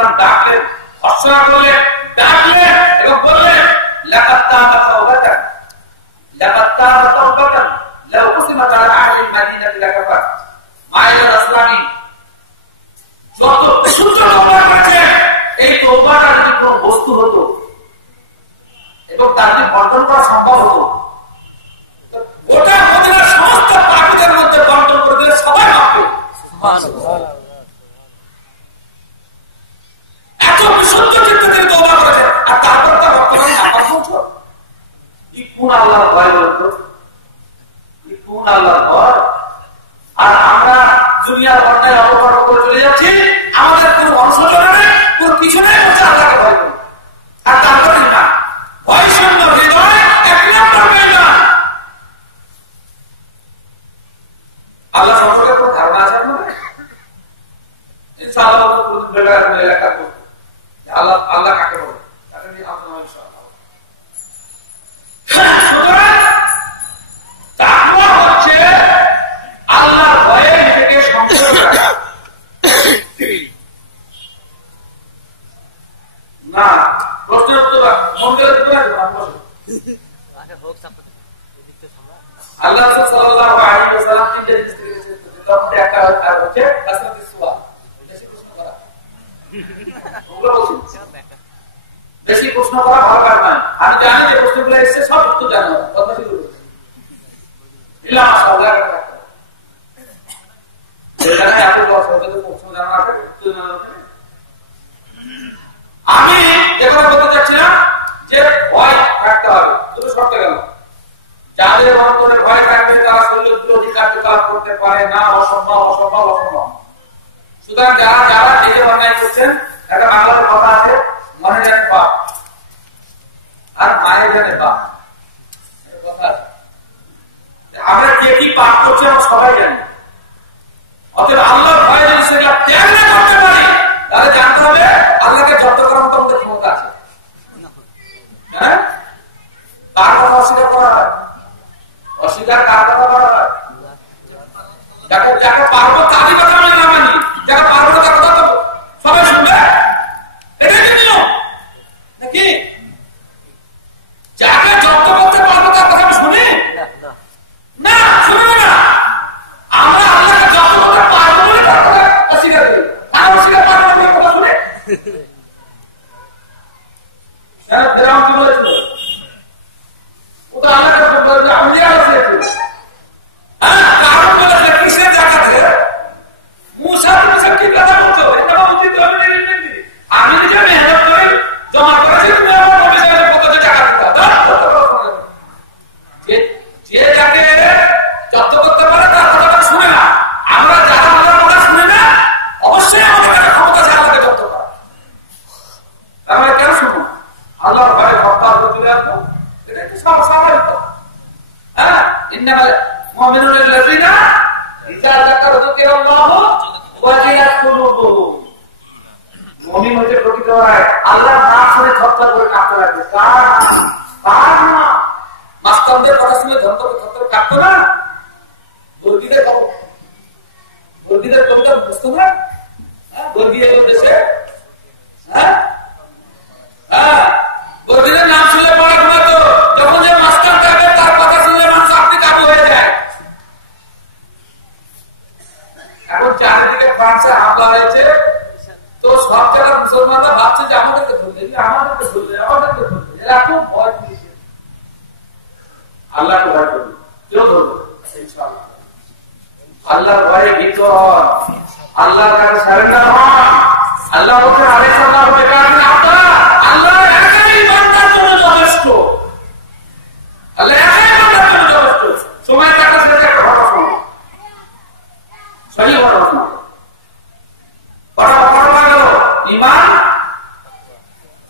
সুতরাং ডাকলেন, অর্চনা করলেন, ডাকলেন এবং বললেন লাকাদ তাবা তাওবাতান লাকাদ তাবা তাওবাতান লাউ কুসিমাত আলা আহলি মাদিনাতি লাকাফার। মায়ের রাসূলানি যত বিশুদ্ধ তওবা করেছে, এই তওবাটা যদি কোনো বস্তু হতো এবং তার যদি বন্টন করা সম্ভব হতো, গোটা মদিনার সমস্ত পাপীদের মধ্যে বন্টন করে দিলে সবাই পাবে। এত বিশুদ্ধ চিত্তে তিনি তওবা করেছেন, আর তারপর তার বর্তমানে নামাজ পড়ছো। কি কোন আল্লাহর ভয় বলতো, কি কোন আল্লাহর ভয়। আর আমরা দুনিয়ার অন্যায় অপকর্ম করে চলে যাচ্ছি, আমাদের কোনো অনুশোচনা নেই, কোনো কিছু নেই, হচ্ছে আল্লাহকে ভয় করি। আর তারপরে না ভয় শূন্য হৃদয় এক নম্বর না। আল্লাহ সম্পর্কে কোনো ধারণা আছে আপনাদের? ইনশাআল্লাহ এলাকা করবো আল্লাহ আল্লাহ কাকে বলে তাকে নিয়ে আপনার ইনশাআল্লাহ। তাকওয়া হচ্ছে আল্লাহর ভয়ে নিজেকে সংযত রাখা। না প্রশ্নের উত্তর মন গেলে দিতে পারবো না। আল্লাহ সাল্লাল্লাহু আলাইহি ওয়াসাল্লাম নিজের স্ত্রীকে তখন একটা হচ্ছে আসমাতুস সুয়া, বেশি প্রশ্ন করা ভালো কাজ নয়। আমি জানি যে প্রশ্নগুলো এসছে সব উত্তর জানো, কথা শুরু করছি ইল্লা মাশাআল্লাহ। আমি এবার বলতে চাচ্ছিলাম যে ভয় থাকতে হবে, তুমি সরতে গেল যাদের অন্তরে ভয় থাকবে তারা শরীর বিরোধী কার্যকলাপ করতে পারে না, অসম্ভব অসম্ভব অসম্ভব। সুতরাং যারা যারা নিজে অন্যায় করছেন, একটা বাংলাতে কথা আছে, মনে জানে পাপ আর মায়ের জানে পাপ, কথা আছে। আমরা কে কি পাপ করছি আমরা সবাই জানি। অতএব আল্লাহর ভয় যদি সেটা ত্যাগ না করতে পারি, তাহলে জানতে হবে আল্লাহকে জব্দ করার মতো আমাদের ক্ষমতা আছে। হ্যাঁ, কার কথা অস্বীকার করা হয়? অস্বীকার কার কথা করা হয়? যাকে যাকে পারবো তারই কথা আমি না মানি, যাকে পারবো না তার কথা তো সবাই শুনবে। এটাই কি নিয়ম নাকি? যাকে জব্দ করতে পারবো তার কথা আমি শুনি না, শুনবো না। আমরা আল্লাহকে জব্দ করতে পারবো বলে তার কথা অস্বীকার করি, আর অস্বীকার পারবো না তার কথা শুনে। ফেরাউন কি বলেছিল? ও তো আল্লাহকে বলছে আমি আছে কিসের জায়গাতে মুসা কি কথা বলছো? এটা উচিত হবে আমি নিজে মেহনত করে জমা করেছি, তুমি আমার অফিসে কত টাকা দিতে। যে যাকে জব্দ করতে পারে তার কথাটা শুনে না। আমরা যারা আমাদের কথা শুনে না, অবশ্যই আমাদের কাছে ক্ষমতা আছে আল্লাহকে জব্দ করা। আমরা কেন শুনবো? আল্লাহর ভয়ে ভক্তার চলে আসবো, এটা একটু স্বাভাবিক। হ্যাঁ, ইন্নামাল মুমিনুল্লাযিনা ইযা যাকারা যিকরাল্লাহ ওয়াজিলাত কুলুবুহুম। মুমিন হতে প্রকৃত হয় আল্লাহর নাম শুনে থরথর করে কাঁপতে লাগবে। কার না মাস্তানদের কথা শুনে থরথর থরথর কাঁপতো না? বর্গীদের কবিতা বুঝতো না? বর্গীয় দেশে বর্গীদের নাম শুনলে পড়া ঘুমাতো। যখন যে মাস্টার যাবে তার কথা শুনলে মানুষ আপনি কাবু হয়ে যায়। এখন চারিদিকে ফ্রান্সে হামলা হয়েছে, তো সব জায়গার মুসলমানরা ভাবছে যে আমাদেরকে ধরবে, আমাদেরকে ধরবে, আমাদেরকে ধরবে। এরা খুব ভয় পেয়েছে। আল্লাহকে ভয় করবে, কেউ ধরবে ইনশাআল্লাহ। আল্লাহর ভয়ে ভীত হন, আল্লাহর কাছে সারেন্ডার হন। আল্লাহ বলছেন আলাইহিস সালাম বেকারিন আপনারা আল্লাহ একাই বান্দার জন্য যথেষ্ট। আল্লাহ একাই বান্দার জন্য যথেষ্ট। সময় থাকা শেষে একটা ঘটনা শোনো, সহি ঘটনা। ঘটনা গেল ঈমান,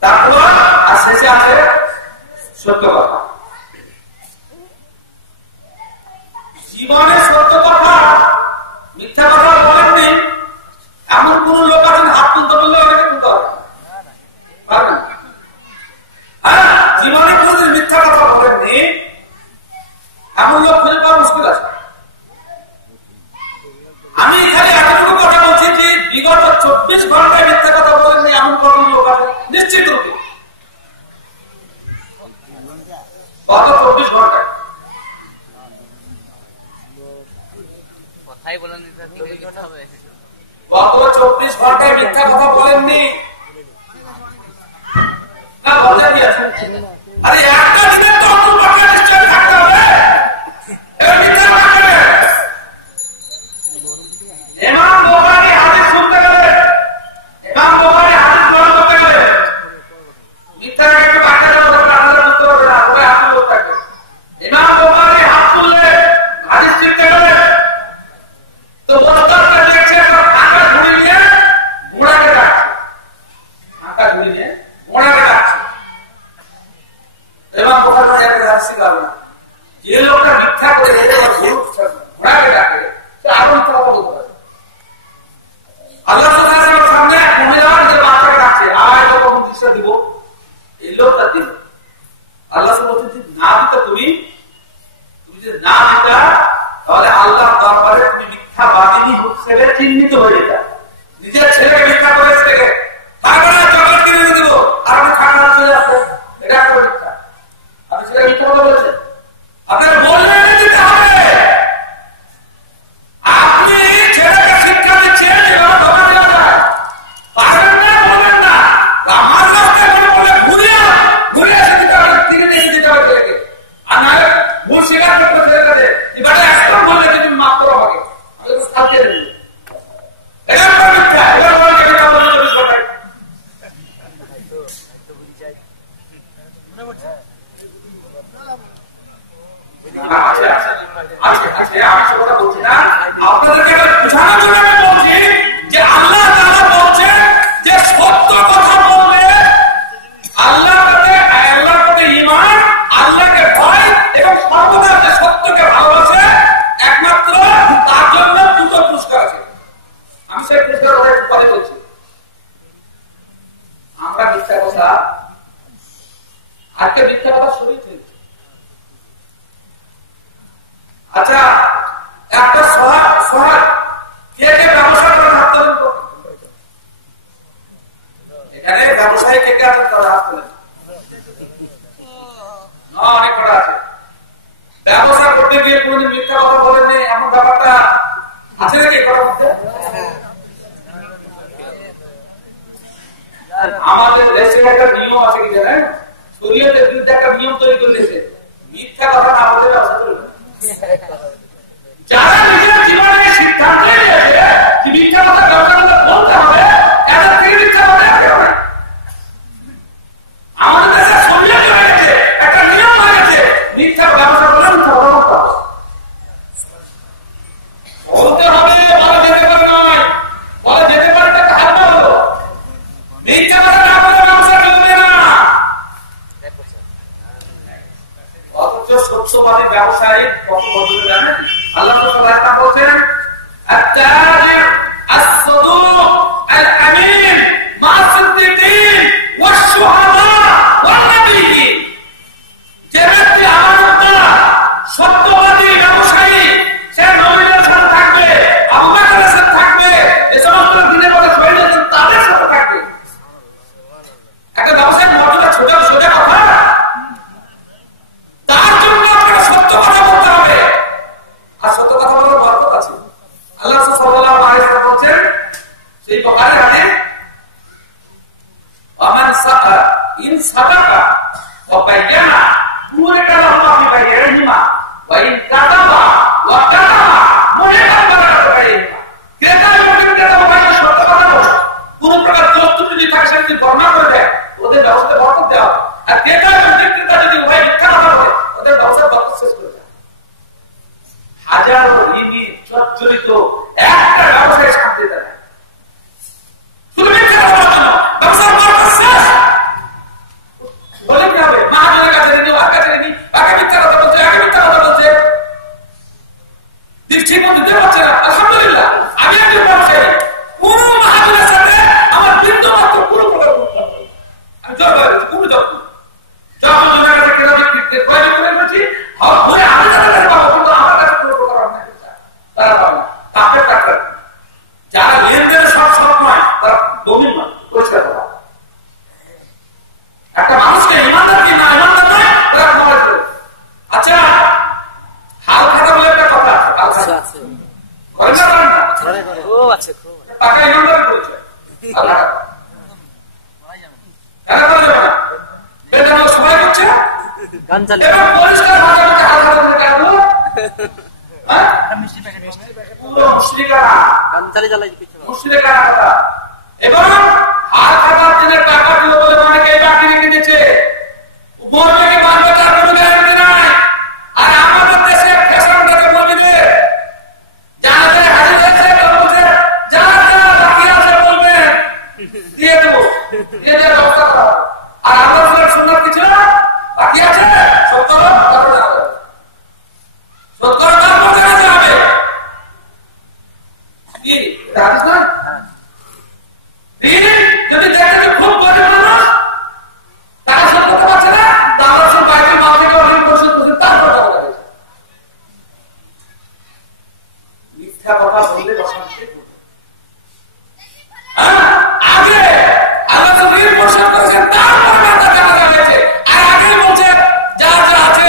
তাকওয়া, আর শেষে আছে সত্য কথা। জীবনে সত্য কথা, মিথ্যা কথা বলেননি এমন কোন লোক আছেন? হাত তুলতে বললে অনেকে তুলতে হবে। হ্যাঁ, জীবনে কোনদিন মিথ্যা কথা বলেননি এমন লোক খুঁজে পাওয়া মুশকিল আছে। আমি এখানে এতটুকু কথা বলছি যে বিগত 24 ঘন্টায় মিথ্যা কথা বলেননি এমন কত লোক আছে নিশ্চিত রূপে গত 24 ঘন্টায় কথাই বলেন হবে গত 24 ঘন্টায় মিথ্যা কথা বলেননি না বলে দিয়েছেন আরে একটা দিনে তো অন্তত বাকি নিশ্চয় থাকতে হবে এই মিথ্যা কথা ইমাম বুখারী হাদিস শুনতে গেলে ইমাম বুখারী হাদিস গ্রহণ করতে গেলে মিথ্যা একটু বাকি রাখতে হবে আপনারা বুঝতে পারবেন না ওই হাত লোক থাকে ইমাম বুখারী হাত তুললে হাদিস শিখতে গেলে তো বলতারটা দেখছে একটা ফাঁকা ঝুড়ি নিয়ে ঘোড়াকে ডাকছে ফাঁকা ঝুড়ি নিয়ে ঘোড়াকে ডাকছে ইমাম বুখারী একটা হাদিস শিখাবে না যে লোকটা মিথ্যা করে ঘোড়াকে ডাকে সে আরো মিথ্যা কথা বলতে পারে আল্লাহ সুবহানাহু সামনে মহিলার যে বাচ্চাকে ডাকছে আয় যখন দৃশ্য দিব এই লোকটা দিল আল্লাহ সুবহানাহু না দিতে তুমি যদি না দিতা তাহলে আল্লাহর দরবারে তুমি মিথ্যাবাদী হিসেবে চিহ্নিত হয়ে যেতা নিজের ছেলেকে মিথ্যা করে থেকে তারপরে জগৎ কিনে দিব আর আমি খানা চলে আসবে এটা একটা মিথ্যা আপনি সেটা মিথ্যা কথা বলছেন আপনার বললে দিতে হবে আপনি ছেলেকে শিক্ষা দিচ্ছেন যেভাবে ধোকা দেওয়া যায় পারবেন না বলবেন না আমার রাস্তায় বলে ঘুরে এসে দিতে হবে ধীরে ধীরে দিতে হবে ছেলেকে আর না ভুল স্বীকার করতে ছেলেকে এবার একদম বললে যে তুমি মাফ করো আমাকে আমি তো সাথে দেবো এটা একটা মিথ্যা এবার বলে মিথ্যা বলে চব্বিশ ঘন্টায় আমি সে কথা বলছি না আপনাদেরকে বোঝানোর জন্য আমি বলছি যে আল্লাহ তাআলা বলছেন যে সত্য কথা বললে আল্লাহর প্রতি ঈমান আল্লাহকে ভয় এবং সর্বদা যে সত্যকে ভালোবাসে একমাত্র তার জন্য দুটো পুরস্কার আছে আমি সেই পুরস্কার কথা বলছি আমরা মিথ্যা কথা আজকে মিথ্যা কথা সরিয়ে ফেলছি আচ্ছা একটা শহর কে কে ব্যবসা করে হাত তোলেন এখানে ব্যবসায়ী কে কে আছেন তারা হাত তোলেন না অনেক কটা আছে ব্যবসা করতে গিয়ে কোনদিন মিথ্যা কথা বলেননি এমন ব্যাপারটা আছে নাকি করার মধ্যে আমাদের দেশের একটা নিয়ম আছে কি জানেন শরীয়তের বিরুদ্ধে একটা নিয়ম তৈরি করেছে মিথ্যা কথা না বলে ব্যবসা করবে যারা নিজের জীবনে সিদ্ধান্ত নিয়েছে যে মিথ্যা কথা ব্যবসা বলতে হবে এদের থেকে মিথ্যা কথা হবে আমাদের দেশে শরীয়ত হয়ে গেছে একটা নিয়ম হয়ে গেছে মিথ্যা ব্যবসা করলে মিথ্যা কথা বলতে হবে বলা যেতে পারে নয় বলা যেতে পারে একটা হালকা হলো মিথ্যা কথা না বলে ব্যবসা চলবে না অথচ সত্যবাদী ব্যবসায়ী কত বদলে জানেন আল্লাহ তাআলা বলেন আত-তাজির আস-সাদুক আল-আমিন মা-সিদ্দিকিন ওয়াশ-শুহাদা ওয়ান-নাবিয়্যিন যে ব্যক্তি আমানতদার সত্যবাদী ব্যবসায়ী সে নবীদের সাথে থাকবে আবু বকরের সাথে থাকবে এই সমস্ত দিনের পরে শহীদ হয়েছেন তাদের সাথে থাকবে একটা ব্যবসায়িক মর্যাদা ছোট ছোট কথা তার জন্য আপনাকে সত্য কথা বলতে হবে আর সত্য কথা বলার বরকত আছে আল্লাহ সাল্লাল্লাহু আলাইহি ওয়াসাল্লাম বলেন সেই বুখারী হাদিস ওমান সাকা ইন সাদাকা ওয়া বায়ানা পুরোটা আল্লাহ কি বায়ানিমা ওয়া ইন কাদাবা ওয়া কাদাবা মুনাফিক বানাতে পারে ক্রেতা এবং বিক্রেতা ভাই সত্য কথা বলে কোন প্রকার দোষ ত্রুটি থাকে সেটি বর্ণনা করে দেয় ওদের ব্যবসাতে বরকত দেওয়া আর ক্রেতা এবং বিক্রেতা যদি উভয় মিথ্যা কথা বলে ওদের ব্যবসা বরকত শেষ করে দেয় হাজারো ঋণী জর্জরিত একটা ব্যবসায় শান্তি দেয় শুধু মিথ্যা কথা বলার জন্য ব্যবসার বরকত শেষ বলে কি হবে মহাজনের এবং পরিষ্কার ভাষা হচ্ছে হাজার পুরো মুশরিকানা কথা। এবং হাত খাবার দিনের টাকা দিল বলে অনেকে বাকি রেখে দিয়েছে, মরবে মানবে তার কোনো গ্যারান্টি নাই। আর আমাদের দেশে ফ্যাশনটাকে বলবে জানাতে হাজির হয়েছে বলছে যা যা বাকি আছে বলবে দিয়ে দেবো, দিয়ে দেওয়ার ব্যবস্থা করা। আর আমাদের সুন্নাত কিছু বাকি আছে 70 যাবে কি হাদিস না? যদি দেখে খুব গরিব মানুষ টাকা শোধ করতে পারছে না, তাহলে সে বাইরে মাঠে গরিব পরিশোধ করছে, তারপর টাকা লাগে। মিথ্যা কথা বললে আগে আল্লাহ তো ঋণ পরিশোধ করেছেন, তারপর টাকা লাগাইছে। আর আগে বলছে যা যা আছে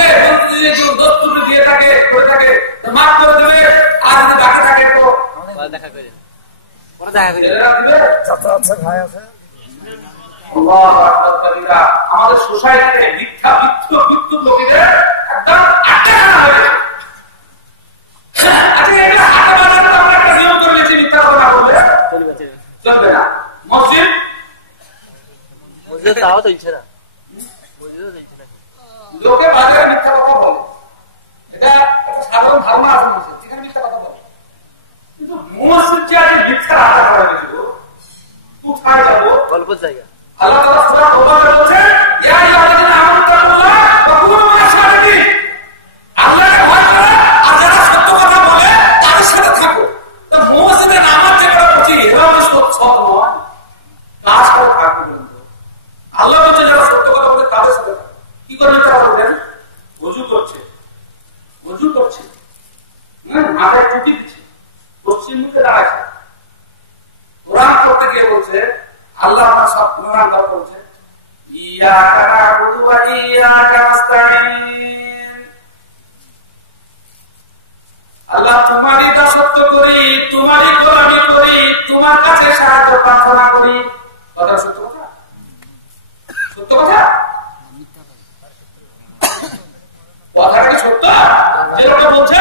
দস্তুর দিয়ে থাকে করে থাকে মাফ করে দেবে, আর যদি বাকি থাকে তো দেখা করে আমাদের সোসাইটিতে মিথ্যা বিদ্যুৎ লোকেদের একদম আটকে রাখা হয়েছে। আমরা একটা নিয়ম করে নিয়েছি, মিথ্যা কথা বললে চলবে না। মসজিদ তাও চলছে না, লোকে বাজারে মিথ্যা কথা বলে, এটা একটা সাধারণ ধারণা আছে মানুষের, যেখানে মিথ্যা কথা বলে। কিন্তু মসজিদ যে আগে মিথ্যা আশা করা গেছিল, কোথায় যাবো গল্পের জায়গা। আল্লাহ তাআলা সূরা তাওবাতে বলেছেন ইয়া আইয়ুহাল্লাযীনা আমানু তাকুল্লাহ ওয়া কুনু মা'আস সাদিকিন, আল্লাহকে ভয় করো আর যারা সত্য কথা বলে তাদের সাথে থাকো। তো মসজিদে নামাজ যে করা উচিত, এটা হচ্ছে সত্য নয়, কাজ করে থাকবে। আল্লাহ বলছে যারা সত্য কথা বলে তাদের সাথে কি করে তারা বলেন ওযু করছে মাথায় টুপি দিচ্ছে, পশ্চিম মুখে দাঁড়াচ্ছে, কোরআন পড়তে গিয়ে বলছে আল্লাহ তার সব কোরআন বলছে ইয়াকা না'বুদু ওয়া ইয়াকা নাস্তাঈন, আল্লাহ তোমারই দাসত্ব করি, তোমারই গোলামি করি, তোমার কাছে সাহায্য প্রার্থনা করি। কথা সত্য কথা, সত্য কথা, কথাটা কি সত্য? যে লোকটা বলছে,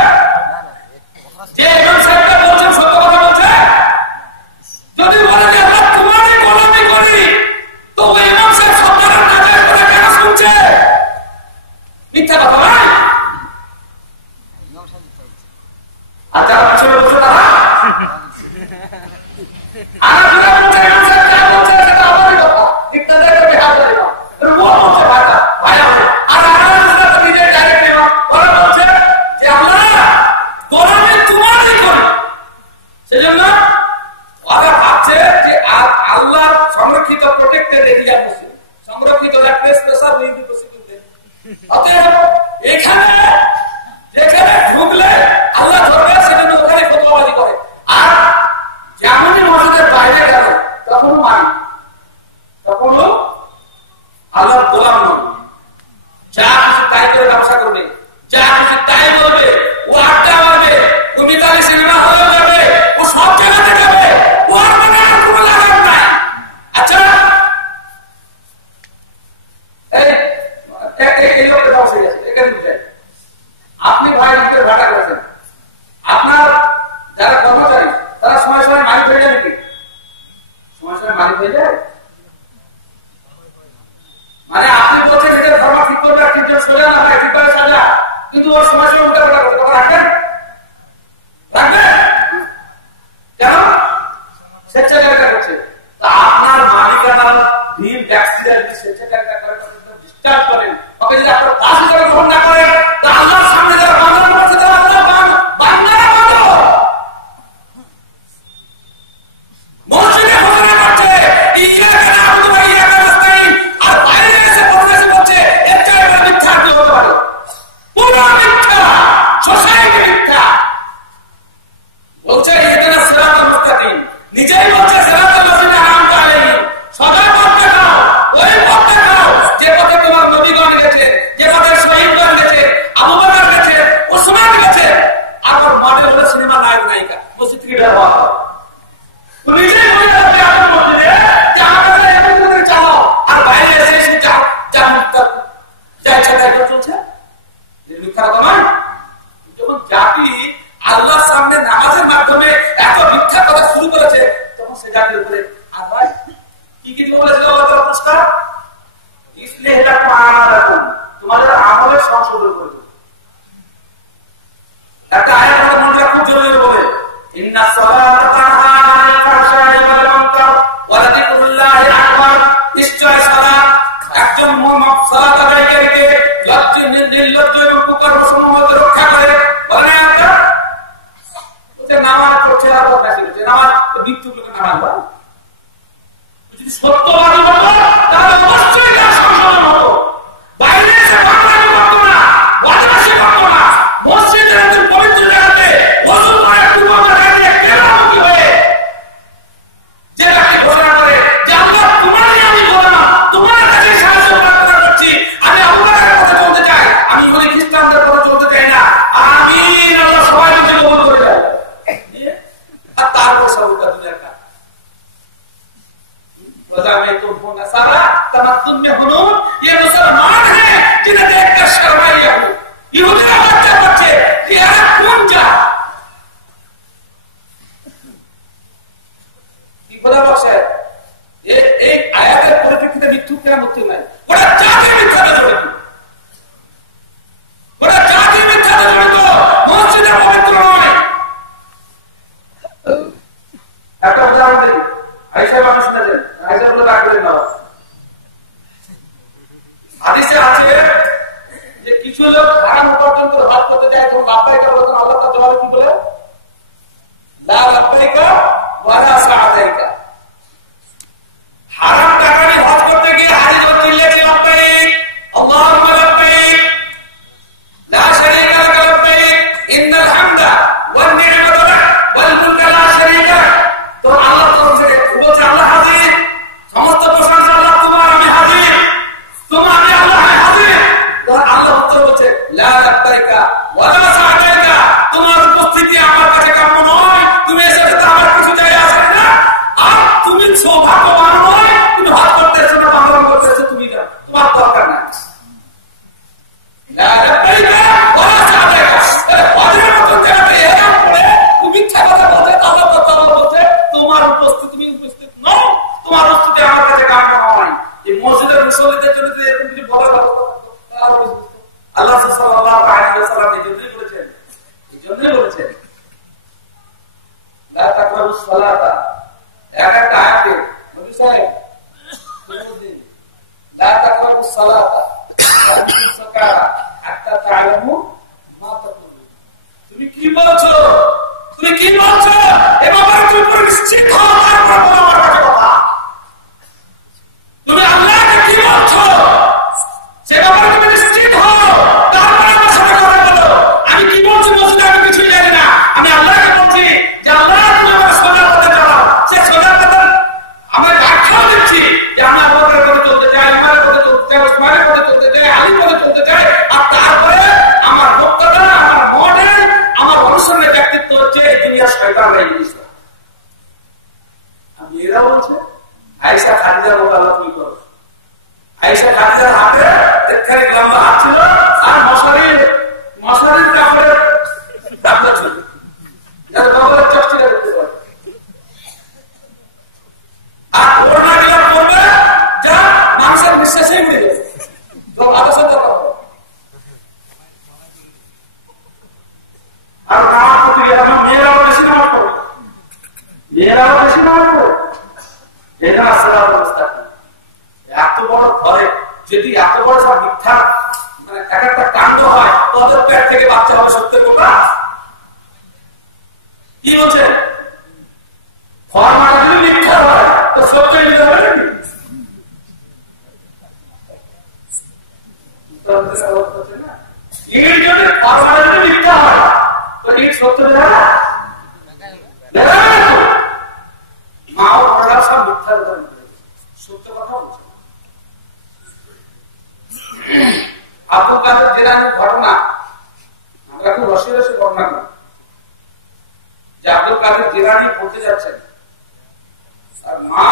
যে ইমাম সাহেবটা বলছেন সত্য কথা বলছে, যদি বলে যে আল্লাহ তোমারই গোলামি করি, তো ওই ইমাম সাহেব সরকারের কাছে করে কেন শুনছে? মিথ্যা কথা নয়। আর যারা পিছনে বলছে তারা আর বলছে ইমাম সাহেব যা বলছে সেটা আমারই কথা, ইত্যাদি বিহার জানি না বলছে ভাইটা ভাইয়া। আর নিজের ডাইরেক্ট ইমাম ওরা বলছে যে আল্লাহ গোলামি তোমারই করি, সেজন্য ওরা ভাবছে যে আল্লাহ সংরক্ষিত প্রোটেক্টেড এরিয়া মুসলিম, সংরক্ষিত রাখতে স্পেশাল উইন্ডো প্রসিকিউটর। অতএব এখানে যেখানে ঢুকলে আল্লাহ ধরবে, সেজন্য ওখানে ফতোয়াবাজি করে। আর যেমনই মসজিদের বাইরে গেল তখনও মানি, তখনও আল্লাহ গোলাম নয়, যা কিছু তাই করে ব্যবসা করবে, যা কিছু তাই বলবে, ও আড্ডা মারবে, ও মিতালি সিনেমা হলে যাবে, ও সব জায়গাতে যাবে, ও আর মানে আর কোনো লাগাম নাই। আচ্ছা এই লোকটা ব্যবসা গেছে, এখানে বুঝাই আপনি ভাই নিজের ভাড়া করেছেন, আপনার যারা কর্মচারী তারা সময় সময় মালিক হয়ে যায় নাকি? সময় সময় মালিক হয়ে যায় মানে আপনি বলছেন এটা ধর্ম ঠিক করবে, কিন্তু সোজা না হয়, ঠিক করে সাজা, কিন্তু ওর সময় সময় উল্টা পাল্টা করতে কথা রাখবেন, রাখবেন কেন? স্বেচ্ছাচারিতা করছে। তা আপনার মালিকানার ভিন অ্যাক্সিডেন্ট স্বেচ্ছাচারিতা করে ডিসচার্জ করেন, তবে যদি আপনার কাজ হিসেবে গ্রহণ না করেন, তা আল্লাহর সামনে যারা বান্দারা করছে তারা বান্দারা বলো মসজিদে ঘোষণা করছে ইয়াকা না'বুদু ওয়া ইয়াকা নাস্তাঈন, আর বাইরে এসে বলছে এর চেয়ে বড় মিথ্যা কি হতে পারে? পুরো মিথ্যা, সোসাইটি মিথ্যা। বলছে ইহদিনাস সিরাতাল মুস্তাকিম, নিজেই বলছে সিরাতাল লাযিনা আন'আমতা আলাইহিম, সদা পথ দেখাও, ওই পথ দেখাও खुदा में तुम हो नसारा तमद्दुन में हुनून, ये मुसलमान हैं जिन्हें देखकर शर्माया हूं। यहूदी बच्चे बच्चे ये कौन जा खुदा बख्शा एक আয়াতের পরিপ্রেক্ষিতে মৃত্যু কেন মুক্তি নাই, ওরা জাতি মিথ্যাতে জড়িত, ওরা জাতি মিথ্যাতে জড়িত, মসজিদে পবিত্র নয়। একটা উদাহরণ দিই, আয়েশা মানুষ শুনেছেন, আয়েশা বলে রাখবেন না, হাদিসে আছে যে কিছু লোক হারাম পর্যন্ত হজ করতে যায়, তখন লাব্বাইকা বলতেন, আল্লাহ তার জবাবে কি বলে, লা লাব্বাইকা ওয়ালা সাআদাইকা। হারাম টাকা নিয়ে হজ করতে গিয়ে হাজির চিল্লেছে লাব্বাইক আল্লাহুম্মা লাব্বাইক লা শারীকা লাক লাব্বাইক ইন্নাল হামদা ওয়ান নি'মাতা লাক ওয়াল মুলকা লা শারীকা লাক। তো আল্লাহ বলছে আল্লাহ হাজির, সমস্ত প্রশংসা আল্লাহ তোমার, আমি হাজির, তোমার আমি আল্লাহ হাজির। তো আল্লাহ উত্তর বলছে লা লাব্বাইকা ওয়ালা সাআদাইকা, তোমার উপস্থিতি আমার কাছে কাম্য নয়, তুমি এসেছো তো আমার কিছু যায় আসে না, আর তুমি সৌভাগ্যবান নয়, তুমি হজ করতে এসেছো না পালন করতে এসেছো, তুমি তোমার দরকার নাই। লা লাব্বাইকা ওয়ালা সাআদাইকা, হজের মতো জায়গাতে এরকম করে তুমি মিথ্যা কথা বলতে, আল্লাহ বলছে তোমার উপস্থিতি, তুমি উপস্থিত নও, তোমার উপস্থিতি আমার কাছে কাম্য নয়। এই মসজিদের মুসল্লিদের জন্য যদি এরকম কিছু বলার আল্লাহ সাল্লাল্লাহু আলাইহি ওয়াসাল্লাম এই জন্যই বলেছেন, লা তাকরাবুস সালাতা, একটা আয়াতে নবী সাহেব লা তাকরাবুস সালাতা ওয়ান্তুম সুকারা হাত্তা তা'লামু মা তাকুলুন। তুমি কি বলছো, তুমি কি বলছো, এ ব্যাপারে তুমি নিশ্চিত হও, তারপর বলো আমার কাছে কথা। তুমি আল্লাহকে কি বলছো সে ব্যাপারে তুমি নিশ্চিত হও, তারপর আমার সাথে কথা বলো। আমি কি বলছি মসজিদে আমি কিছুই জানি না, আমি আল্লাহকে বলছি যে আল্লাহ তুমি আমার সোজা পথে চালাও। সে সোজা পথে আমার ব্যাখ্যাও দিচ্ছি যে আমি আবু বকরের পথে চলতে চাই, উমরের পথে চলতে চাই, উসমানের পথে চলতে চাই, আলীর পথে চলতে চাই। আর তারপরে আমার বক্তব্য, আমার মডেল, আমার অনুসরণের ব্যক্তিত্ব হচ্ছে দুনিয়ার শয়তানরা ইবলিস। আমি এরা বলছে আয়েশা খাদিজা বলে আল্লাহ তুমি করো। আয়েশা খাদিজার হাতে একখানি লম্বা হাত ছিল, আর মশারির কাপড়ের দামটা ছিল, যাতে কবরের চকচিকা করতে পারে। আর করোনা গেলার করবে যা মানুষের বিশ্বাসে উড়ে গেছে, তো আলোচনা দরকার। আর নামাজ পড়তে গেলে আমার মেয়েরাও বেশি নামাজ পড়ে, মেয়েরাও বেশি নামাজ পড়ে। এটা আসলে অবস্থা এত বড় ঘরে যদি এত বড় সব মিথ্যা মানে এক একটা কাণ্ড হয়, তোদের পেট থেকে বাচ্চা হবে সত্যের কোটা। কি বলছে ফরমাটা যদি মিথ্যা হয় তো সত্য নিতে হবে নাকি? ইট যদি ফরমাটা যদি মিথ্যা হয় তো ইট সত্য দেবে না, মা ও পড়া সব মিথ্যার উদাহরণ করেছে, সত্য কথা বলছে। আব্দুল কাদের জিলানীর ঘটনা আমরা খুব রসে রসে বর্ণনা করি যে আব্দুল কাদের জিলানী পড়তে যাচ্ছেন, আর মা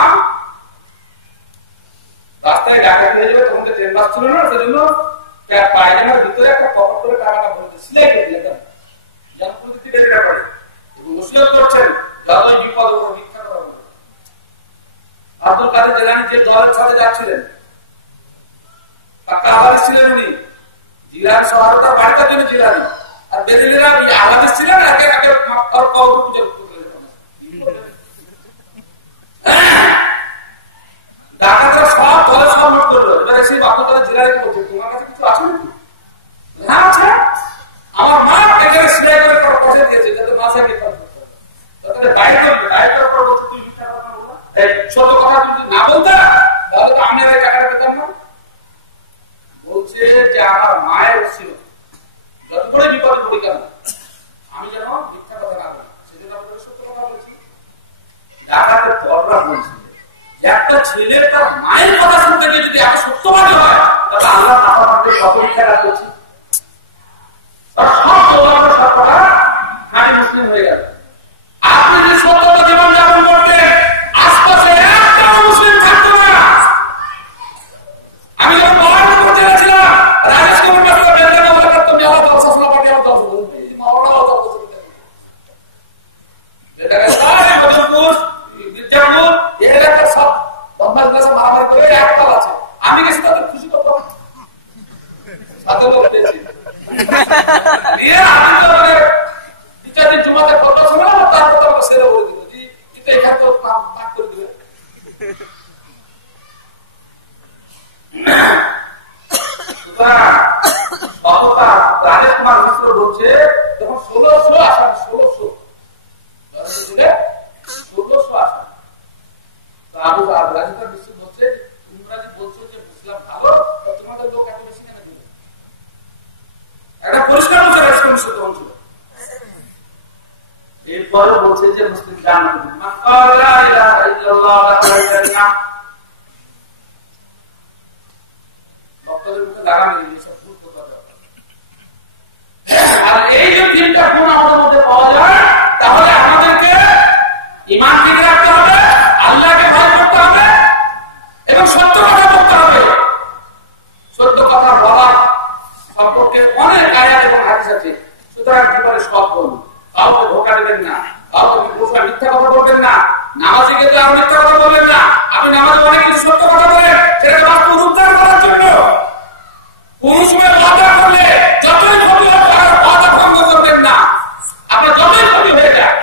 রাস্তায় ডাকাতি হয়ে যাবে, তখন তো ট্রেন বাস ছিল না, সেজন্য পায়জামার ভিতরে একটা পকেট করে টাকাটা ভরে সিলাই করে দিলেন, যেন প্রতিটি বেরিয়ে পড়ে এবং নসিহত করছেন যতই বিপদ ও মিথ্যা করা হবে। আব্দুল কাদের জিলানী যে দলের সাথে যাচ্ছিলেন পাক্কা আহলাদিস ছিলেন উনি, জিলানী শহরটা বাড়িটার জন্য জিলানী, আর বেরেলিরা আহলাদিস ছিলেন, একে একে কবর পূজা করতেন। ডাকাতরা সব দলে সব নোট করলো। এবারে সেই আব্দুল কাদের জিলানীকে বলছে তোমার কাছে কিছু আছে নাকি? হ্যাঁ আছে, আমার মা এখানে সিলাই করে পয়সা দিয়েছে যাতে মাসে গিয়ে তাহলে বাইরে করবে, বাইরে করার পর বলছে তুই মিথ্যা কথা বলবো, ছোট কথা যদি না বলতে তাহলে তো আমি আর এই টাকাটা পেতাম না। বলছে যে আমার মায়ের ছিল যত করে বিপদে পড়ি কেন আমি যেন মিথ্যা কথা না বলি, সেজন্য আপনাদের সত্য কথা বলেছি। ডাকাতের দলরা বলছে একটা ছেলে তার মায়ের কথা শুনতে গিয়ে যদি এত সত্যবাদী হয় তাহলে আল্লাহ আমাদের কত মিথ্যা করছে, তার সব দোকানটা সব কথা নারী মুসলিম হয়ে গেল। আপনি যদি সত্যতা জীবন যাপন করতে আশপাশে একটা মুসলিম থাকতো মারামারি করে একদল আছে, আমি গেছি তাদের খুশি করতে সাথে বলতেছি আমি তো মানে বিচার দিন জুমাতে কথা শোনা তারপর তো আমাকে সেরে বলে দিল কিন্তু এখানে তো ভাগ করে দিবে। রাজেশ কুমার মিশ্র বলছে যখন 1600 আসা 1600 আসা আবু রাজেশ মিশ্র বলছে তোমরা যে বলছো যে মুসলিম ভালো তোমাদের লোক এত বেশি কেন দিল? একটা পরিষ্কার বলছে রাজেশ মিশ্র তখন ছিল। এরপরে বলছে যে মুসলিম জান্নাতে মান ক্বালা লা ইলাহা ইল্লাল্লাহ দাখালাল জান্নাহ। বক্তব্যের মুখে লাগাম দিয়ে সব ভুল কথা বলে। আর এই যে তিনটা গুণ আমাদের মধ্যে পাওয়া যায় তাহলে আমাদেরকে ঈমান ঠিক রাখতে হবে, আল্লাহকে ভয় করতে হবে এবং সত্য কথা বলতে হবে। সত্য কথা বলার সম্পর্কে অনেক আয়াত এবং হাদিস আছে। সুতরাং কি করে সব বলুন, কাউকে ধোঁকা দেবেন না, কাউকে মিথ্যা কথা বলবেন না, নামাজে গিয়ে তো মিথ্যা কথা বলবেন না। আপনি নামাজে অনেক কিছু সত্য কথা বলেন সেটাকে বাস্তব উদ্ধার করার জন্য। কোন সময় ওয়াদা করলে যতই ক্ষতি হোক ওয়াদা ভঙ্গ করবেন না, আপনার যতই ক্ষতি হয়ে যায়।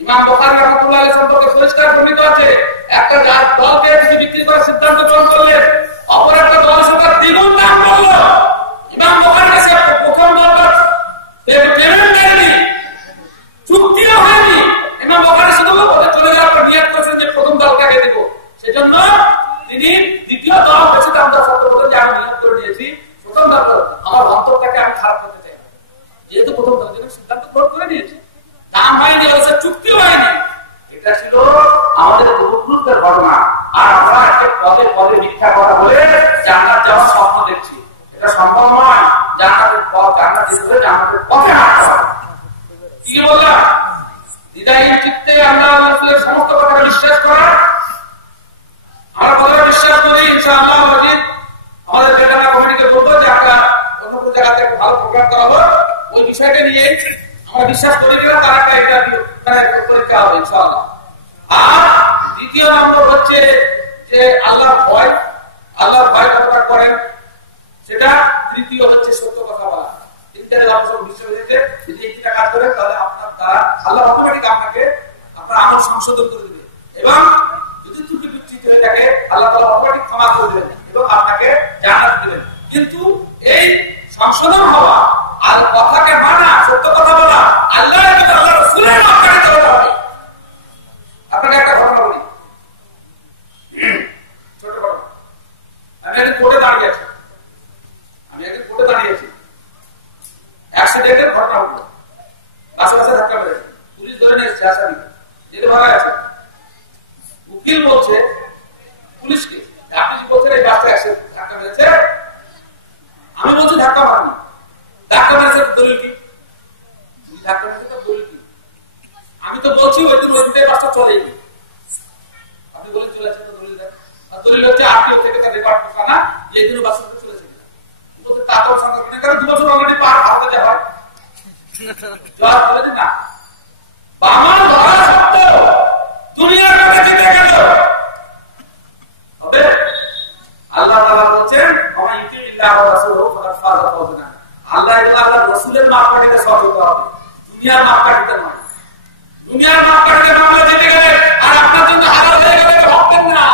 ইমাম বুখারী রাহমাতুল্লাহ আলাইহি সম্পর্কে পরিষ্কার বর্ণিত আছে, একটা দলকে বিক্রি করার সিদ্ধান্ত গ্রহণ করলেন, অপর একটা দলের সাথে দ্বিগুণ দাম বলল। ইমাম বুখারীর কাছে প্রথম দলটা পেমেন্ট দেয়নি, চুক্তিও হয়নি। ইমাম বুখারী শুধু বলে চলে যাওয়ার পর নিয়ত করেছেন যে প্রথম দলটাকে দেব। সেজন্য তিনি দ্বিতীয় দল বেশি দাম দেওয়ার শর্ত বলেন যে আমি নিয়ত করে নিয়েছি প্রথম দল আমার অন্তরটাকে আমি খারাপ করতে চাই না, যেহেতু প্রথম দল জন্য সিদ্ধান্ত গ্রহণ করে নিয়েছি, দাম হয়নি, চুক্তিও হয়নি। এটা ছিল আমাদের পূর্বপুরুষদের ঘটনা। আর আমরা একটা পদে পদে মিথ্যা কথা বলে জান্নাত যাওয়ার স্বপ্ন দেখছি, এটা সম্ভব নয়। জান্নাতের পথ জান্নাত যেতে হলে জান্নাতের পথে হাঁটতে হবে। কি বললাম? দ্বিধাহীন চিত্তে আল্লাহ রাসূলের সমস্ত কথা বিশ্বাস করা, আমরা কথা বিশ্বাস করি ইনশাআল্লাহ। আমাদের বেদানা কমিটিকে বলবো যে আমরা অন্য কোনো জায়গাতে একটা ভালো প্রোগ্রাম করাবো, ওই বিষয়টা নিয়ে আমরা বিশ্বাস করি কিনা তার একটা পরীক্ষা হবে ইনশাআল্লাহ। আর দ্বিতীয় নম্বর হচ্ছে যে আল্লাহর ভয়, আল্লাহর ভয় কতটা করেন সেটা। তৃতীয় হচ্ছে সত্য কথা বলা। তিনটার অবসর বিশ্ববিদ্যালয়তে যদি এই তিনটা কাজ করেন তাহলে আপনার দ্বারা আল্লাহ অটোমেটিক আপনাকে আপনার আমল সংশোধন করে দেবে এবং যদি ত্রুটি বিচ্যুত হয়ে থাকে আল্লাহ তাআলা অটোমেটিক ক্ষমা করে দেবেন এবং আপনাকে জান্নাত দেবেন। কিন্তু এই সংশোধন হওয়া আর কথাকে মানা, সত্য কথা বলা, আল্লাহ এবং আল্লাহ রাসূলের মাপকাঠিতে হতে হবে। আপনাকে একটা ঘটনা বলি, ছোট ঘটনা। আমি একদিন কোর্টে দাঁড়িয়ে আছি, অ্যাক্সিডেন্টের ঘটনা হলো, বাসে বাসে ধাক্কা মেরেছে, পুলিশ ধরে নিয়ে এসেছে আসামিকে, জেলে ভাড়া আছে। উকিল বলছে পুলিশকে, আপনি যে বলছেন এই বাসে ধাক্কা মেরেছে, আমি বলছি ধাক্কা মারিনি, ধাক্কা মেরেছে দলিল কি? ধাক্কা মেরেছে তো দলিল কি? আমি তো বলছি ওই দিন বাসটা চলেনি, আপনি বলে চলেছে তো দলিল দেন। আর দলিল হচ্ছে আপনি থেকে তার রেকর্ড না এই দিন বাস চলেছে কিনা, তারপর সংগঠনের কারণে 2 বছর অলরেডি পার হাতে দেওয়া হয় জবাব করে দিন না। আমার ধরা সত্ত্বেও দুনিয়ার কাছে জিতে গেল হবে। আল্লাহ তাআলা বলেন ওয়া ইতিল্লাহ ওয়া রাসূলুহু ফাকাদ ফাযা ফাওজান। আল্লাহ এবং আল্লাহর রাসূলের মাপকাঠিতে সৎ হতে হবে, দুনিয়ার মাপকাঠিতে নয়। দুনিয়ার মাপকাঠিতে মামলা জিতে গেলে আর আপনার জন্য হারাম হয়ে গেলে ভাববেন না।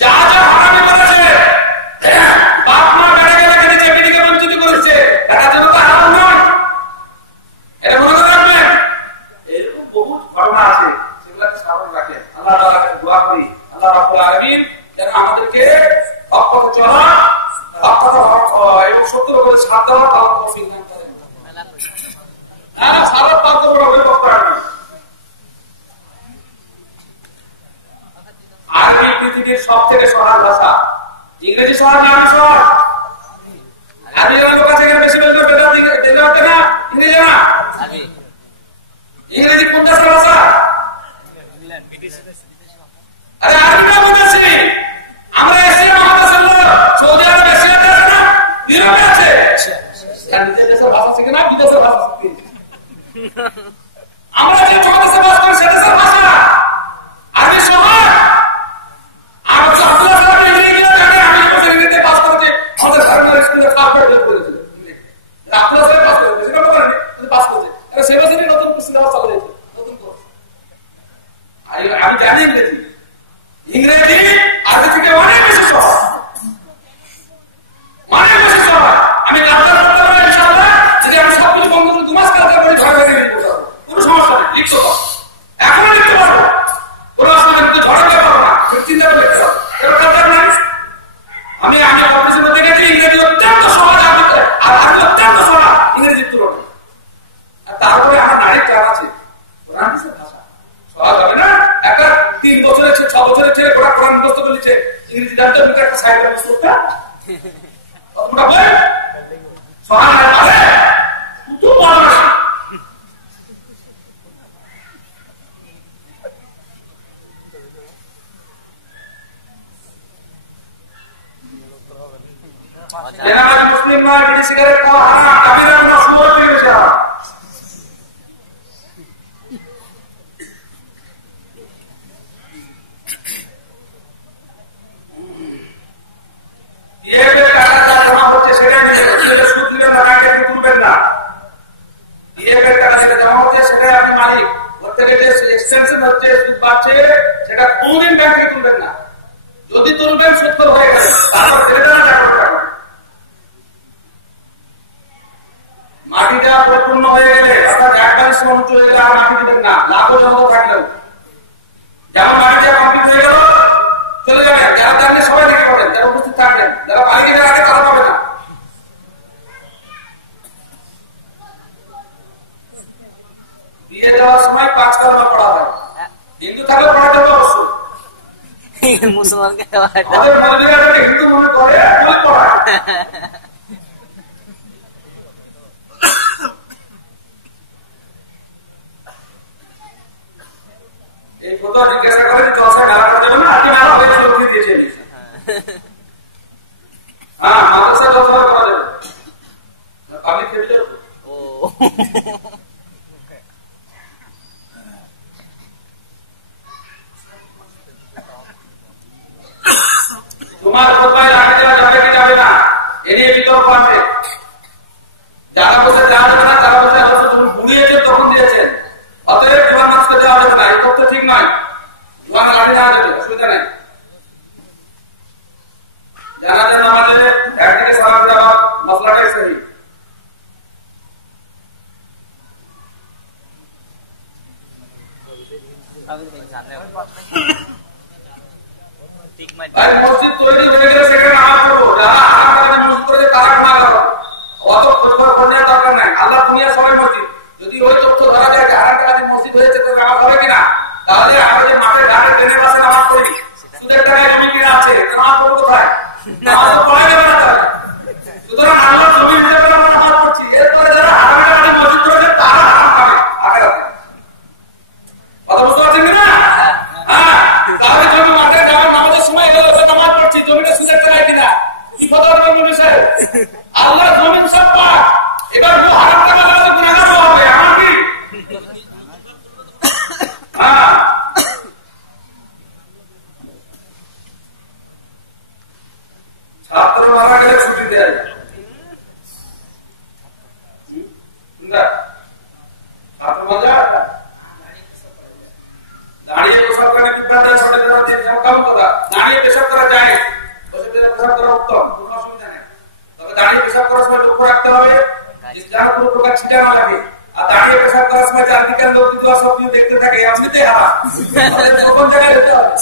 যা যা হারামি করেছে, বাপ মা বেড়ে গেলে চেপে দিকে বঞ্চিত করেছে, এটার জন্য তো হারাম নয়, এটা মনে করে রাখবেন। এরকম বহু ঘটনা আছে, সেগুলোকে স্মরণ রাখেন। আল্লাহ তাআলার কাছে দোয়া করি আল্লাহ রাব্বুল আলামিন যেন আমাদেরকে হক পথে চলা, হক কথা এবং সত্য করে সাথ দেওয়ার তৌফিক দান করেন। সারা পাত্র বড় বক্তা আরবি পৃথিবীর সব থেকে সহজ ভাষা। ইংরেজি সহজ না সহজ? আরবিরা লোক আছে এখানে বেশি বলতে বেদাতে না, ইংরেজি না। ইংরেজি কোন দেশের ভাষা? আরে আরবিটা বুঝেছি, আমরা এশিয়া মহাদেশের লোক, সৌদি আরব এশিয়াতে আছে না, ইউরোপে আছে। নিজের দেশের ভাষা শিখে না, বিদেশের ভাষা শিখে। আমরা যে দেশে বাস করি সে দেশের ভাষা আরবি সহজ, ইংরেজি আগে থেকে অনেক বেশি সহজ, অনেক বেশি সহজ। আমি কাজটা করতে পারি ইনশাআল্লাহ, যদি আমি সবকিছু বন্ধ করে 2 মাস কাজ করি ঘরে ঘরে লিখতে পারবো, কোনো সমস্যা নেই, লিখতে পারবো, এখনো লিখতে পারবো, কোনো অসুবিধা নেই, ঝড়ে পারবো না, চিন্তা করে লিখতে পারবো, এর দরকার নাই। আমি অফিসের মধ্যে গেছি, ইংরেজি অত্যন্ত সহজ, আর আমি অত্যন্ত সহজ ইংরেজির তুলনায়। তারপরে আমার নারী ক্লাস আছে, কোরআন ভাষা সহজ হবে না। একটা 3 বছরের 6 বছরের ছেলে ঘোড়া কোরআন মুখস্থ করে নিচ্ছে, ইংরেজি জানতে হবে একটা সাইড মুখস্থটা কতটা বই সহজ না পারে তো বড় না। জেনারেল মুসলিম নয়, বিড়ি সিগারেট খাওয়া হারাম, কাবিরা গুনাহ শুরু হয়ে গেছে। সেটা কোনদিন ব্যাংক থেকে তুলবেন না, যদি তুলবেন সত্তর হয়ে গেল তারপর ছেড়ে দেওয়া টাকা। মাটিটা পরিপূর্ণ হয়ে গেলে অর্থাৎ একবার শ্রম চলে গেলে আর মাটি দিবেন না, লাভও জমা থাকলেও। যেমন মাটিটা কমপ্লিট হয়ে গেল চলে যাবে, যারা জানলে সবাই দেখে পাবেন, যারা উপস্থিত থাকবেন, যারা পালিয়ে গেলে আগে তারা পাবে না। বিয়ে দেওয়ার সময় 5 কালমা পড়া হয়, হিন্দু থাকলে পড়াতে হবে অবশ্যই। মুসলমানকে হিন্দু মনে করে পড়ায়। এই কথা জিজ্ঞাসা করে যে জলসা গালা করা যাবে না, আপনি মেলা হয়েছিল উঠে দিয়েছেন। হ্যাঁ, মাদ্রাসা জলসা করা যাবে পাবলিক খেতে যাবে। ও তোমার কোথায় লাগে যাবে কি যাবে না এ নিয়ে বিতর্ক আছে। যারা বসে যাওয়া যাবে না, যারা বসে বুড়িয়েছে তখন দিয়েছেন, অতএব জোয়ান মানুষকে দেওয়া যাবে না, এই তথ্য ঠিক নয়। জোয়ান লাঠি দেওয়া যাবে, অসুবিধা নেই। জানাজা নামাজে একদিকে সালাম দেওয়া মশলাটাই সহি। মসজিদ তৈরি হয়ে গেলে সেখানে নামাজ পড়বো, যারা হারাম কাজে মসজিদ করে তারা গুনাহ করো, অত খোঁজার দরকার নাই। আল্লাহ দুনিয়া সবাই মসজিদ, যদি ওই তথ্য ধরা যায় যে হারাম কাজে মসজিদ হয়েছে তো নামাজ হবে কিনা, তাহলে আমরা যে মাঠে ঘাটে ট্রেনের পাশে নামাজ পড়ি, সুদের টাকায় জমি কিনা আছে, নামাজ পড়বো কোথায়? নামাজ তো পড়াই যাবে না তাহলে। সুতরাং আল্লাহ জমি বুঝে করে আমরা নামাজ পড়ছি, এরপরে যারা হারাম কাজে মসজিদ করেছে তারা হারাম খাবে আখেরাতে। কথা বুঝতে পারছেন কিনা? হ্যাঁ, তাহলে জমি মাঠে যাবেন নামাজের সময় গেল, নামাজ পড়ছি, জমিটা সুদের টাকায় কিনা, কি কথা বলবেন বিষয়? আল্লাহ জমিন সব পাক, এবার হারাম টাকা লাগলে গুনাহগার হবে, আমার কি? হ্যাঁ, ছাত্র মারা গেলে ছুটি দেয় না, ছাত্র মজা দাঁড়িয়ে পেশাব করা বিভ্রান্ত ছড়ে দেওয়া কেমন কথা? দাঁড়িয়ে পেশাব করা যায়, বসে পেশাব করা উত্তম, কোনো অসুবিধা নেই। তবে দাঁড়িয়ে পেশাব করার সময় লক্ষ্য রাখতে হবে যেন কোনো প্রকার ছিটা না লাগে। আর দাঁড়িয়ে পেশাব করার সময় চারদিকের লোক কিন্তু সব কিছু দেখতে থাকে, আপনিতে হারা কোন জায়গায় যেতে হবে।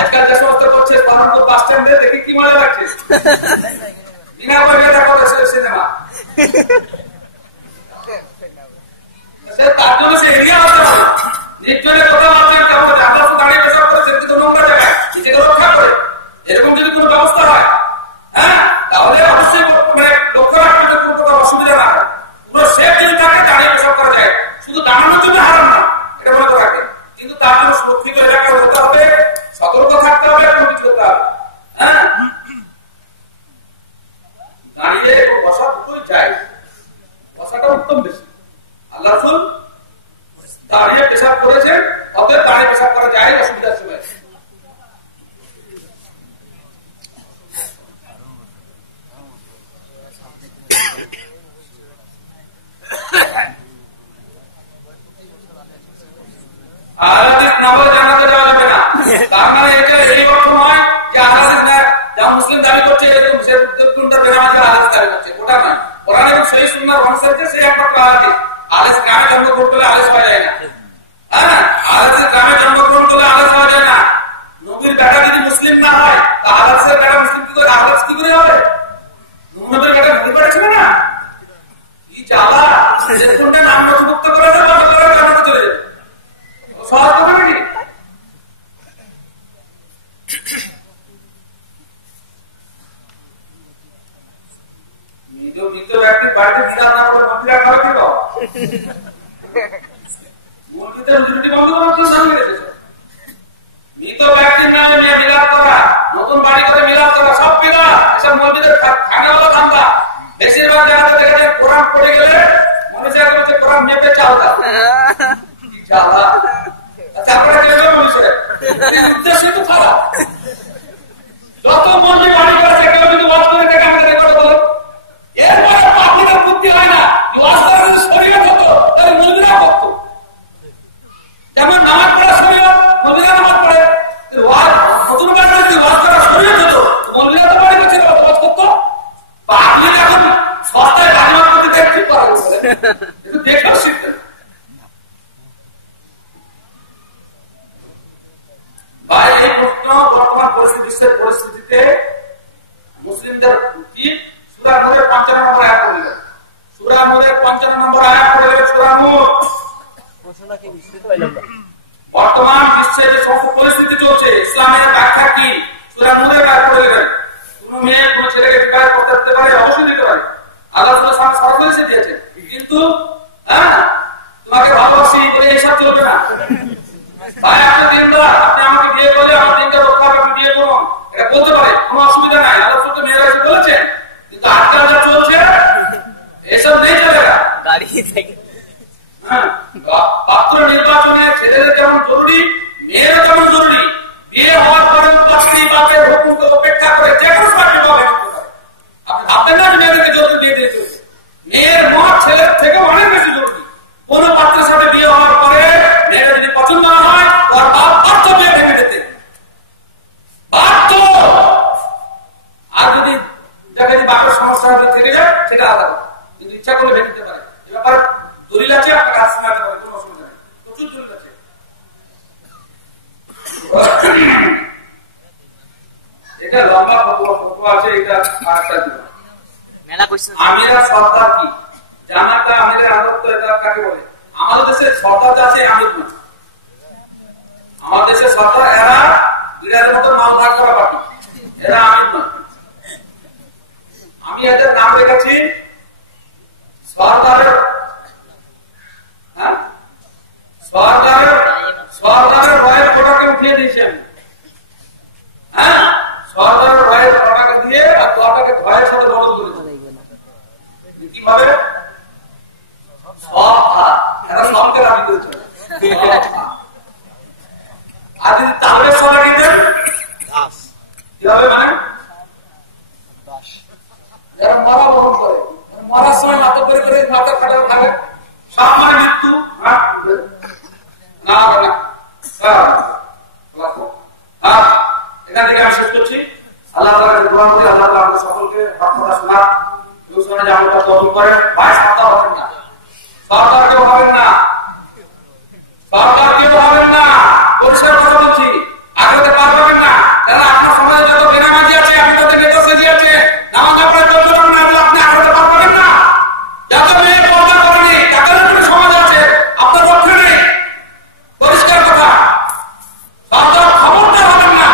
আজকাল যে সমস্ত করছে পাহাড়পুর বাস স্ট্যান্ডে দেখে কি মজা লাগছে, বিনা পয়সা দেখো সিনেমা, তার জন্য সে এরিয়া হতে হবে। নির্জনে কোথাও আছেন কেমন আমরা তো দাঁড়িয়ে পেশাব করে সেটা তো নোংরা জায়গায় নিজেকে রক্ষা করে, এরকম যদি কোনো ব্যবস্থা হয়, হ্যাঁ, তাহলে অবশ্যই লক্ষ্য রাখবে যে কোনো কোথাও অসুবিধা না হয়। পুরো সেফ যদি থাকে দাঁড়িয়ে পেশাব করা যায়, শুধু দাঁড়ানোর জন্য হারাম না, এটা মনে রাখবেন। কিন্তু তার জন্য সুরক্ষিত এলাকায় হতে হবে, সতর্ক থাকতে হবে, কিছু করতে হবে। হ্যাঁ, দাঁড়িয়ে বসা দুটোই যায়, বসাটা উত্তম বেশি। আল্লাহ রাসূল দাঁড়িয়ে পেশাব করেছেন, অতএব দাঁড়িয়ে পেশাব করা যায়। মুসলিম দাবি করছে এরকম সে কোনটা বেনামাজির আদেশ দাবি করছে, ওটা নয়। কোরআন এবং সহিহ সুন্নাহর অনুসারে সে একমাত্র আদেশ। আদেশ গ্রামে জন্মগ্রহণ করলে আদেশ হয়ে যায় না। হ্যাঁ, আদেশের গ্রামে জন্মগ্রহণ করলে আদেশ হয়ে যায় না। নবীর বেটা যদি মুসলিম না হয় তা আদেশের বেটা মুসলিম কি করে, আদেশ কি করে হবে? নবীর বেটা নবী বেটা ছিল না, কি জ্বালা। যে কোনটা নাম নথিভুক্ত করে দেবে বন্ধ করে জানাতে চলে যাবে, সহজ কথা নাকি? মৃত ব্যক্তির বাড়িতে মিলাদ না করে মন্দিরে করে দিল, মসজিদের রুটি বন্ধ করার জন্য দাবি রেখেছে। মৃত ব্যক্তির নামে নিয়ে মিলাদ করা, নতুন বাড়ি করে মিলাদ করা, সব বিদাত। এসব মসজিদের খানাওয়ালা ধান্দা। বেশিরভাগ জায়গাতে দেখা যায় কোরআন পড়ে গেলে মনে চায় করছে কোরআন মেপে চাও দাও, কি জ্বালা। আচ্ছা আপনারা কি বলবেন? মনে উদ্দেশ্য তো খারাপ। যত মন্দির বাড়ি করেছে কেউ যদি ওয়াজ করে থাকে আমাদের রেকর্ড বলো, এরপরে পাখিদের বুদ্ধি হয় না। ওয়াজ করা যদি শরীয়ত হতো তাহলে মন্দিরা করতো। যেমন নামাজ পড়া শরীয়ত, মন্দিরা নামাজ পড়ে। ওয়াজ নতুন বাড়িতে যদি ওয়াজ করা শরীয়ত হতো মন্দিরা তো বাড়ি করছে ওয়াজ করতো। আপনি এখন সস্তায় গাড়ি করতে দেখতে পারেন, দেখেও শিখতে। ভাই এই প্রশ্ন বর্তমান বিশ্বের পরিস্থিতিতে মুসলিমদের উচিত সূরা নূরের ৫৫ নম্বর আয়াত পড়লেন। সূরা নূরের ৫৫ নম্বর আয়াত পড়লেন। সূরা নূর বর্তমান বিশ্বে যে সমস্ত পরিস্থিতি চলছে ইসলামের ব্যাখ্যা কি, সূরা নূরের আয়াত পড়লেন। কোন মেয়ে কোন ছেলেকে বিবাহ করতে দিতে পারে? অবশ্যই দিতে পারে। আল্লাহ তাআলা সামনে সরাসরি এসে দিয়েছে। কিন্তু হ্যাঁ, তোমাকে ভালোবাসি বলে এইসব চলবে না। ভাই আপনি দিনদার, আপনি আমাকে বিয়ে করে আমার দিনটা রক্ষা হবে, আপনি বিয়ে করুন, এটা বলতে পারে, কোনো অসুবিধা নাই। আল্লাহ তো মেয়েরা এসে বলেছেন। কিন্তু আজকাল যা চলছে এসব নেই, চলে না। হ্যাঁ, পাত্র নির্বাচনে ছেলেদের যেমন জরুরি মেয়েরা যেমন জরুরি। বিয়ে হওয়ার পরে পাত্রী বাপের হুকুমকে উপেক্ষা করে যে কোনো সময় বিবাহ করতে পারে। আপনি ভাববেন না যে মেয়েদেরকে জরুরি বিয়ে দিয়ে চলছে। মেয়ের মত ছেলের থেকে অনেক বেশি জরুরি। কোন পাত্রের সাথে বিয়ে হওয়ার পরে মেয়েরা যদি পছন্দ না হয় ওর বাপ বাধ্য বিয়ে ভেঙে দিতে, বাধ্য। আর যদি দেখা যায় বাপের সমস্যা থেকে যায় সেটা আলাদা, কিন্তু ইচ্ছা করলে ভেঙে দিতে পারে। এ ব্যাপারে দলিল আছে, আপনার কাজ শোনাতে পারে, কোনো অসুবিধা নেই, প্রচুর দলিল আছে। এটা লম্বা ফতোয়া আছে, এটা আরেকটা দিব। আমিরা সরকার কি জানাটা আমিরের আদত, এটা কাকে বলে? আমাদের দেশে সরকার আছে আমির না। আমাদের দেশে সরকার এরা বিরাটের মতো নাম ভাগ করা পার্টি, এরা আমির না। আমি এদের নাম রেখেছি সরকারের, হ্যাঁ সরকারের ভয়ের ফোটাকে উঠিয়ে দিয়েছি আমি। হ্যাঁ, সরকারের ভয়ের ফোটাকে দিয়ে আর দোয়াটাকে ভয়ের সাথে বদল করে কিভাবে? এরা সবকে রাজি করেছে। আর যদি তাহলে সবাই দিতেন কিভাবে, মানে যারা মরা বরণ করে, মরার সময় মাথা করে করে মাথা খাটা খাবে, সব মানে মৃত্যু। না এখান থেকে আমি শেষ করছি। আল্লাহ তাআলাকে দোয়া করি, আল্লাহ তাআলা আমাদের সকলকে হকটা শোনার দুশমনে জামালটা তৌফিক করেন। ভাই সত্তা হবেন না, সরকার কেউ হবেন না, সরকার কেউ হবেন না, পরিষ্কার কথা বলছি। আগাতে পারবেন না। যারা আপনার সমাজে যত বেনামাজি আছে, আপনি যত নেতা সেজি আছে, নামাজ আপনার চলতে পারবেন না, আপনি আগাতে পারবেন না। যত মেয়ে পর্দা করেনি, তাদের উপরে সমাজ আছে, আপনার পক্ষে নেই। পরিষ্কার কথা, সরকার খবরদার হবেন না।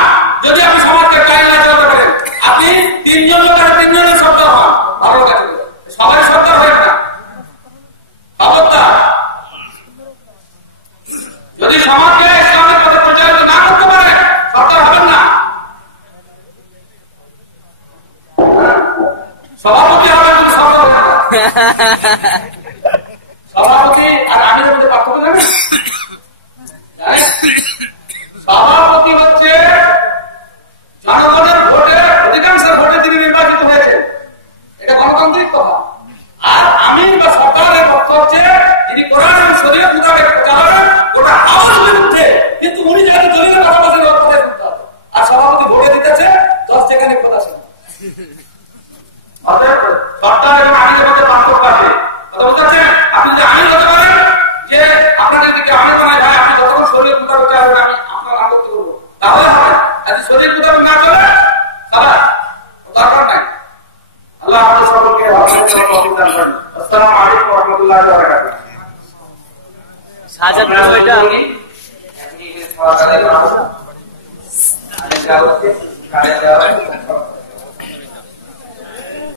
যদি আপনি সমাজকে গাইড না চলতে পারেন, আপনি তিনজনের সরকার হন, ভালো কাজ করে সবাই সরকার হয় না। খবরদার, যদি সমাজকে ইসলামের পথে পরিচালিত না করতে পারে সরকার হবেন না। সভাপতি হবে কিন্তু সরকার হবে না। সভাপতি আর আমিরের মধ্যে পার্থক্য জানেন? সভাপতি হচ্ছে জনগণের ভোটে, অধিকাংশের ভোটে তিনি নির্বাচিত হয়েছে, এটা গণতান্ত্রিক কথা। আর আমির বা সরকারের পক্ষ হচ্ছে তিনি কোরআন এবং শরীয়ত মোতাবেক চালাবেন, ওটা আমার বিরুদ্ধে, কিন্তু উনি যাতে দলীয় পাশাপাশি আর সভাপতি ভোটে দিতেছে 10 সেকেন্ডে কথা শুনতে যদি কেউ আমি বানাই ভাই আমি যতক্ষণ শরীর মোতাবেক হবে আমি আপনার আদর করবো তাহলে হবে যদি শরীর মোতাবেক না চলে তাহলে দরকার নাই আল্লাহ আমাদের সকলকে আসসালামু আলাইকুম ওয়া রাহমাতুল্লাহি ওয়া বারাকাতুহু সাজাদ এটা আমি ada jauh, ada jauh.